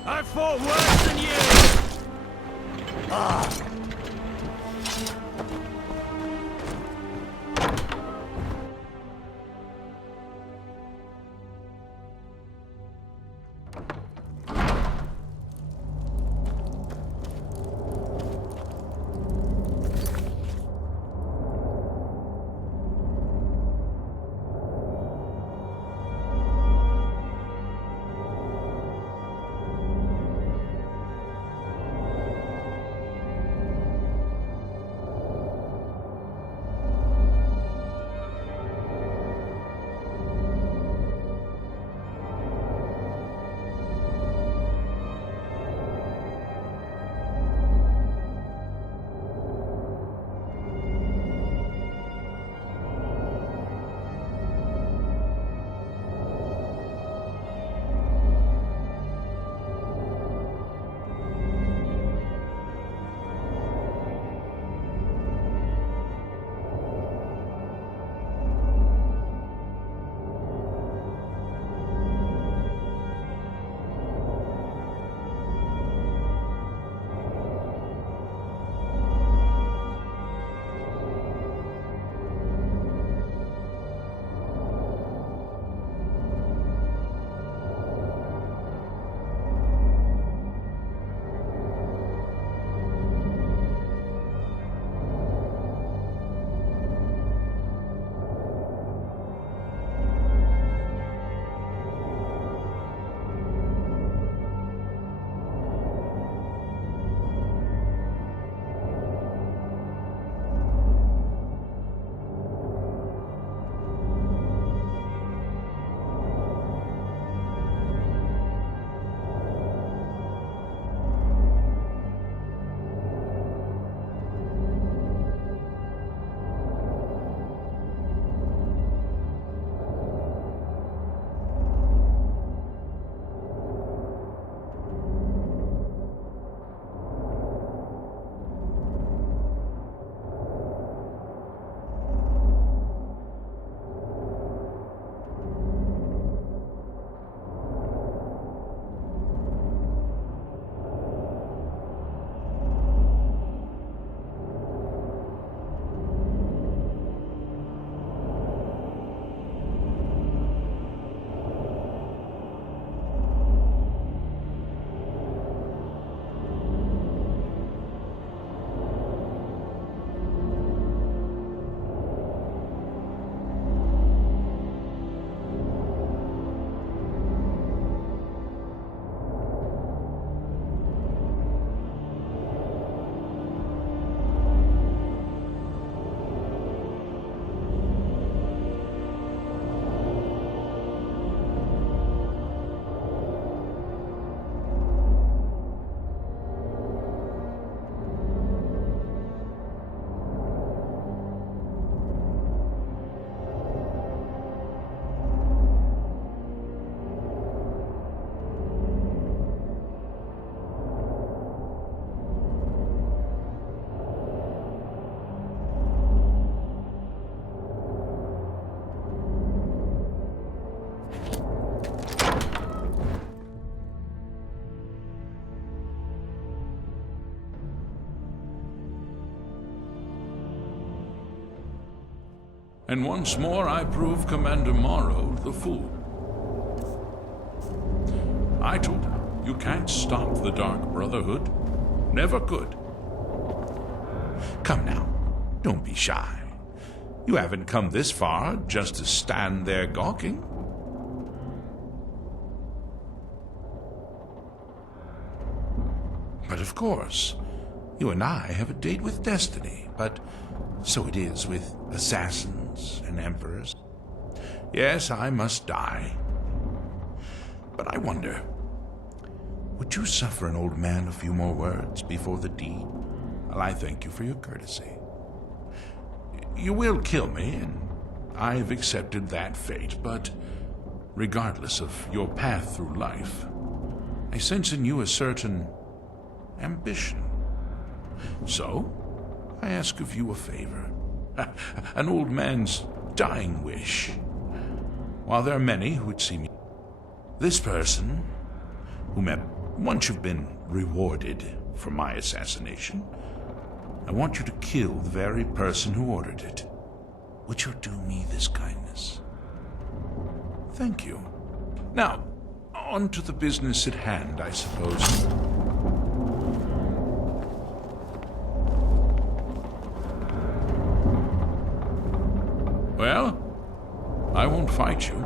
I fought worse than you! And once more I prove Commander Morrow the fool. I told him, you can't stop the Dark Brotherhood. Never could. Come now, don't be shy. You haven't come this far just to stand there gawking. But of course, you and I have a date with destiny, but so it is with assassins and emperors. Yes, I must die. But I wonder, would you suffer an old man a few more words before the deed? Well, I thank you for your courtesy. You will kill me, and I've accepted that fate, but regardless of your path through life, I sense in you a certain ambition. So, I ask of you a favor. An old man's dying wish. While there are many who would see me, this person, once you've been rewarded for my assassination, I want you to kill the very person who ordered it. Would you do me this kindness? Thank you. Now, on to the business at hand, I suppose. Well, I won't fight you.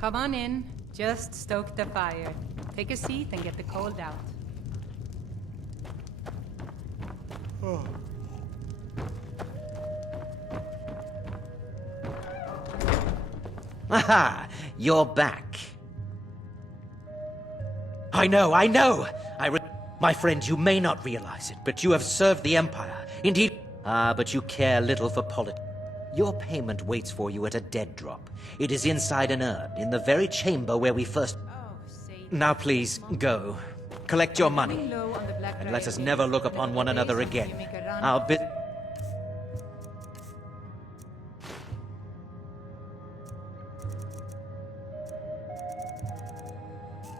Come on in. Just stoke the fire. Take a seat and get the cold out. Aha! You're back. I know! My friend, you may not realize it, but you have served the Empire. Indeed. But you care little for politics. Your payment waits for you at a dead drop. It is inside an urn, in the very chamber where we first... Now please, go. Collect your money. And let us never look upon one another again. I'll bid...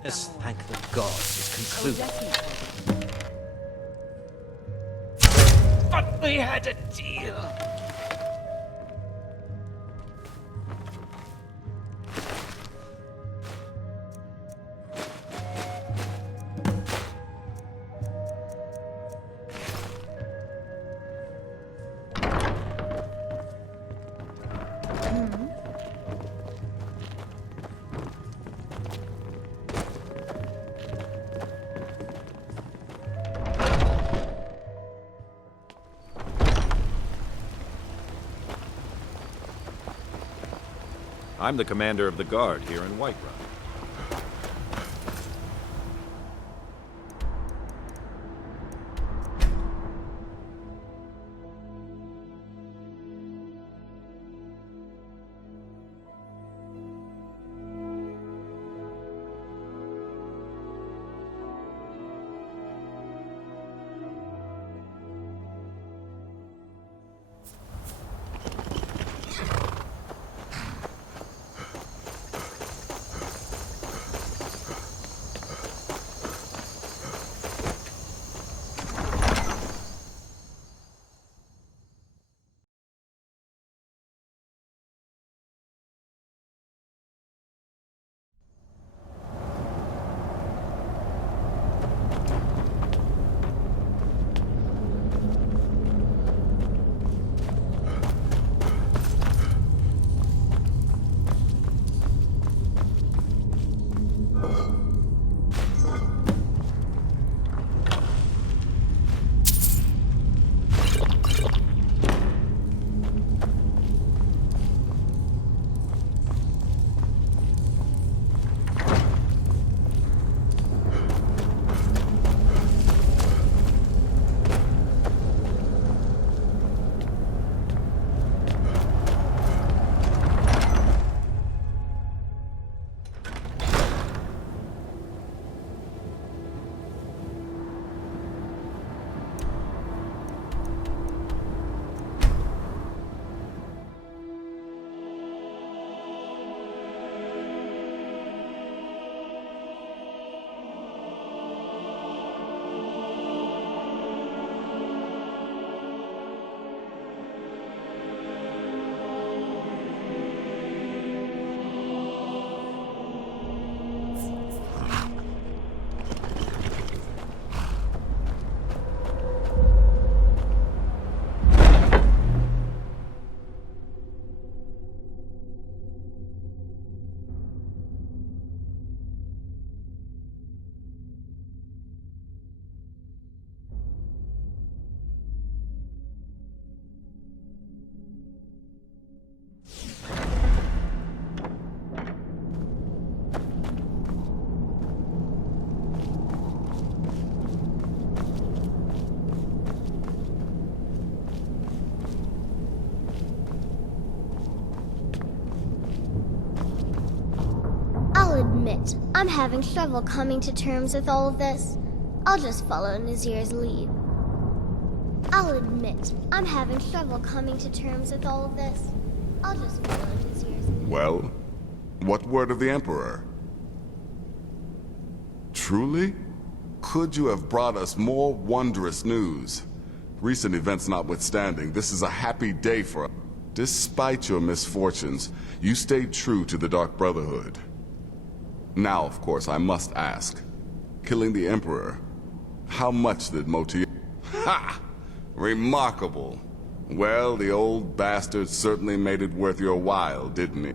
Yes, thank the gods, is concluded. But we had a deal. I'm the commander of the guard here in Whiterun. admit, I'm having trouble coming to terms with all of this. I'll just follow Nazir's lead. I'll admit, I'm having trouble coming to terms with all of this. I'll just follow Nazir's lead. Well, what word of the Emperor? Truly? Could you have brought us more wondrous news? Recent events notwithstanding, this is a happy day for us. Despite your misfortunes, you stayed true to the Dark Brotherhood. Now, of course, I must ask. Killing the Emperor, how much did Moti... Ha! Remarkable. Well, the old bastard certainly made it worth your while, didn't he?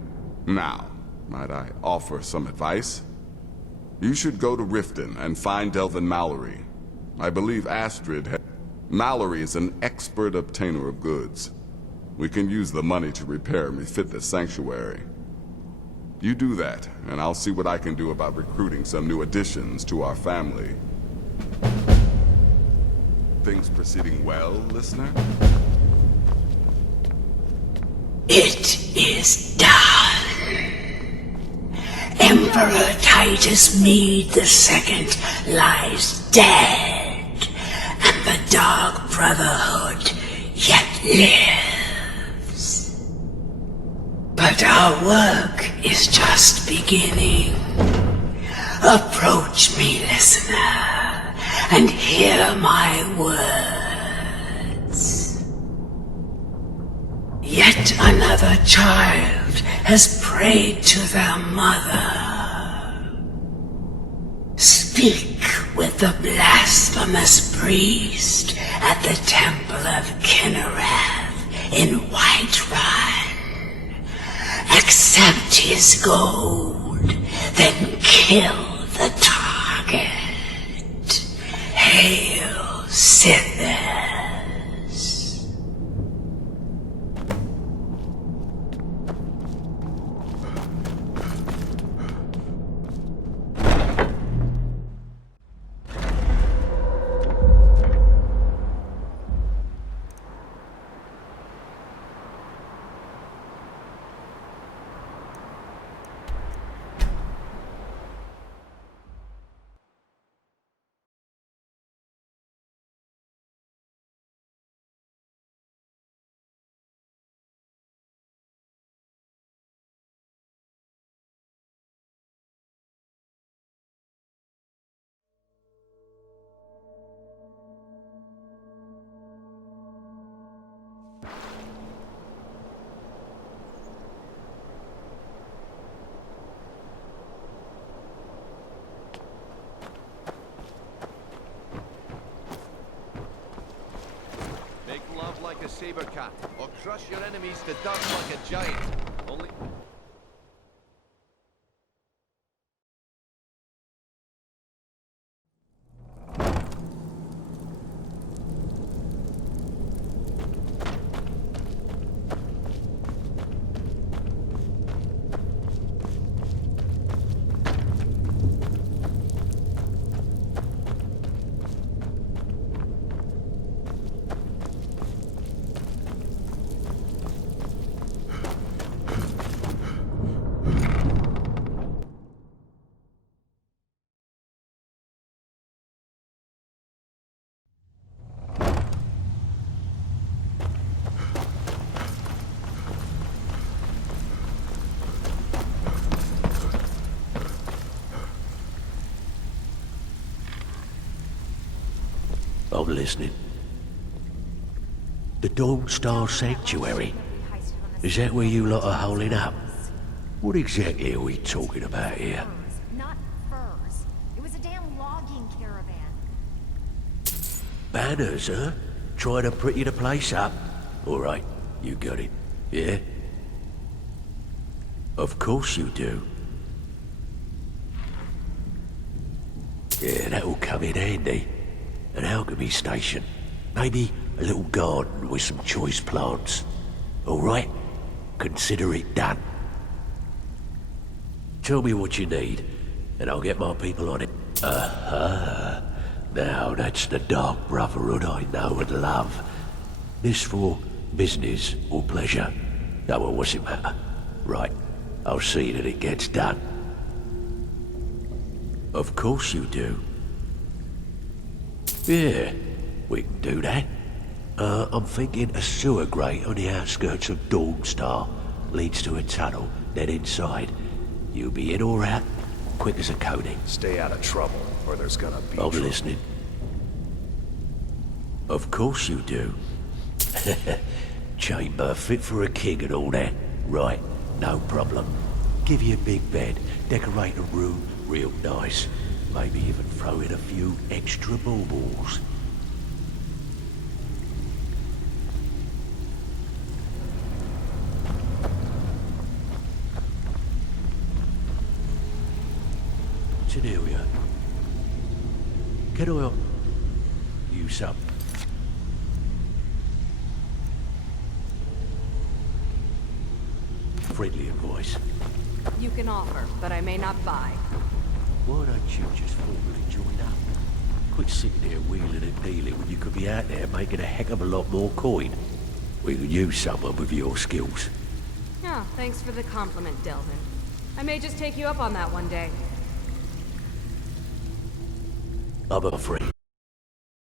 Now, Might I offer some advice? You should go to Riften and find Delvin Mallory. I believe Mallory is an expert obtainer of goods. We can use the money to repair and refit the sanctuary. You do that, and I'll see what I can do about recruiting some new additions to our family. Things proceeding well, listener? It is done. Emperor Titus Mede II lies dead, and the Dark Brotherhood yet lives. But our work is just beginning. Approach me, listener, and hear my words. Yet another child has prayed to their mother. Speak with the blasphemous priest at the Temple of Kinnereth in Whiterun. Accept his gold, then kill the target. Hail, Sithers. Like a saber cat, or crush your enemies to dust like a giant. Only... I'm listening. The Dawn Star Sanctuary? Is that where you lot are holding up? What exactly are we talking about here? Not furs. It was a damn logging caravan. Banners, huh? Trying to pretty the place up? Alright, you got it. Yeah? Of course you do. Yeah, that'll come in handy. An alchemy station. Maybe a little garden with some choice plants. Alright? Consider it done. Tell me what you need, and I'll get my people on it. Aha! Now that's the Dark Brotherhood I know and love. This for business or pleasure? No, well, what's it matter? Right, I'll see that it gets done. Of course you do. Yeah, we can do that. I'm thinking a sewer grate on the outskirts of Dawnstar leads to a tunnel, then inside. You'll be in or out, quick as a coney. Stay out of trouble, or there's gonna be I'm listening. Of course you do. Chamber fit for a king and all that. Right, no problem. Give you a big bed, decorate a room real nice. Maybe even throw in a few extra baubles. Can I use some? Friendly advice. You can offer, but I may not buy. Why don't you just formally join up? Quit sitting there wheeling and dealing when you could be out there making a heck of a lot more coin. We could use someone with your skills. Oh, thanks for the compliment, Delvin. I may just take you up on that one day. I'm afraid.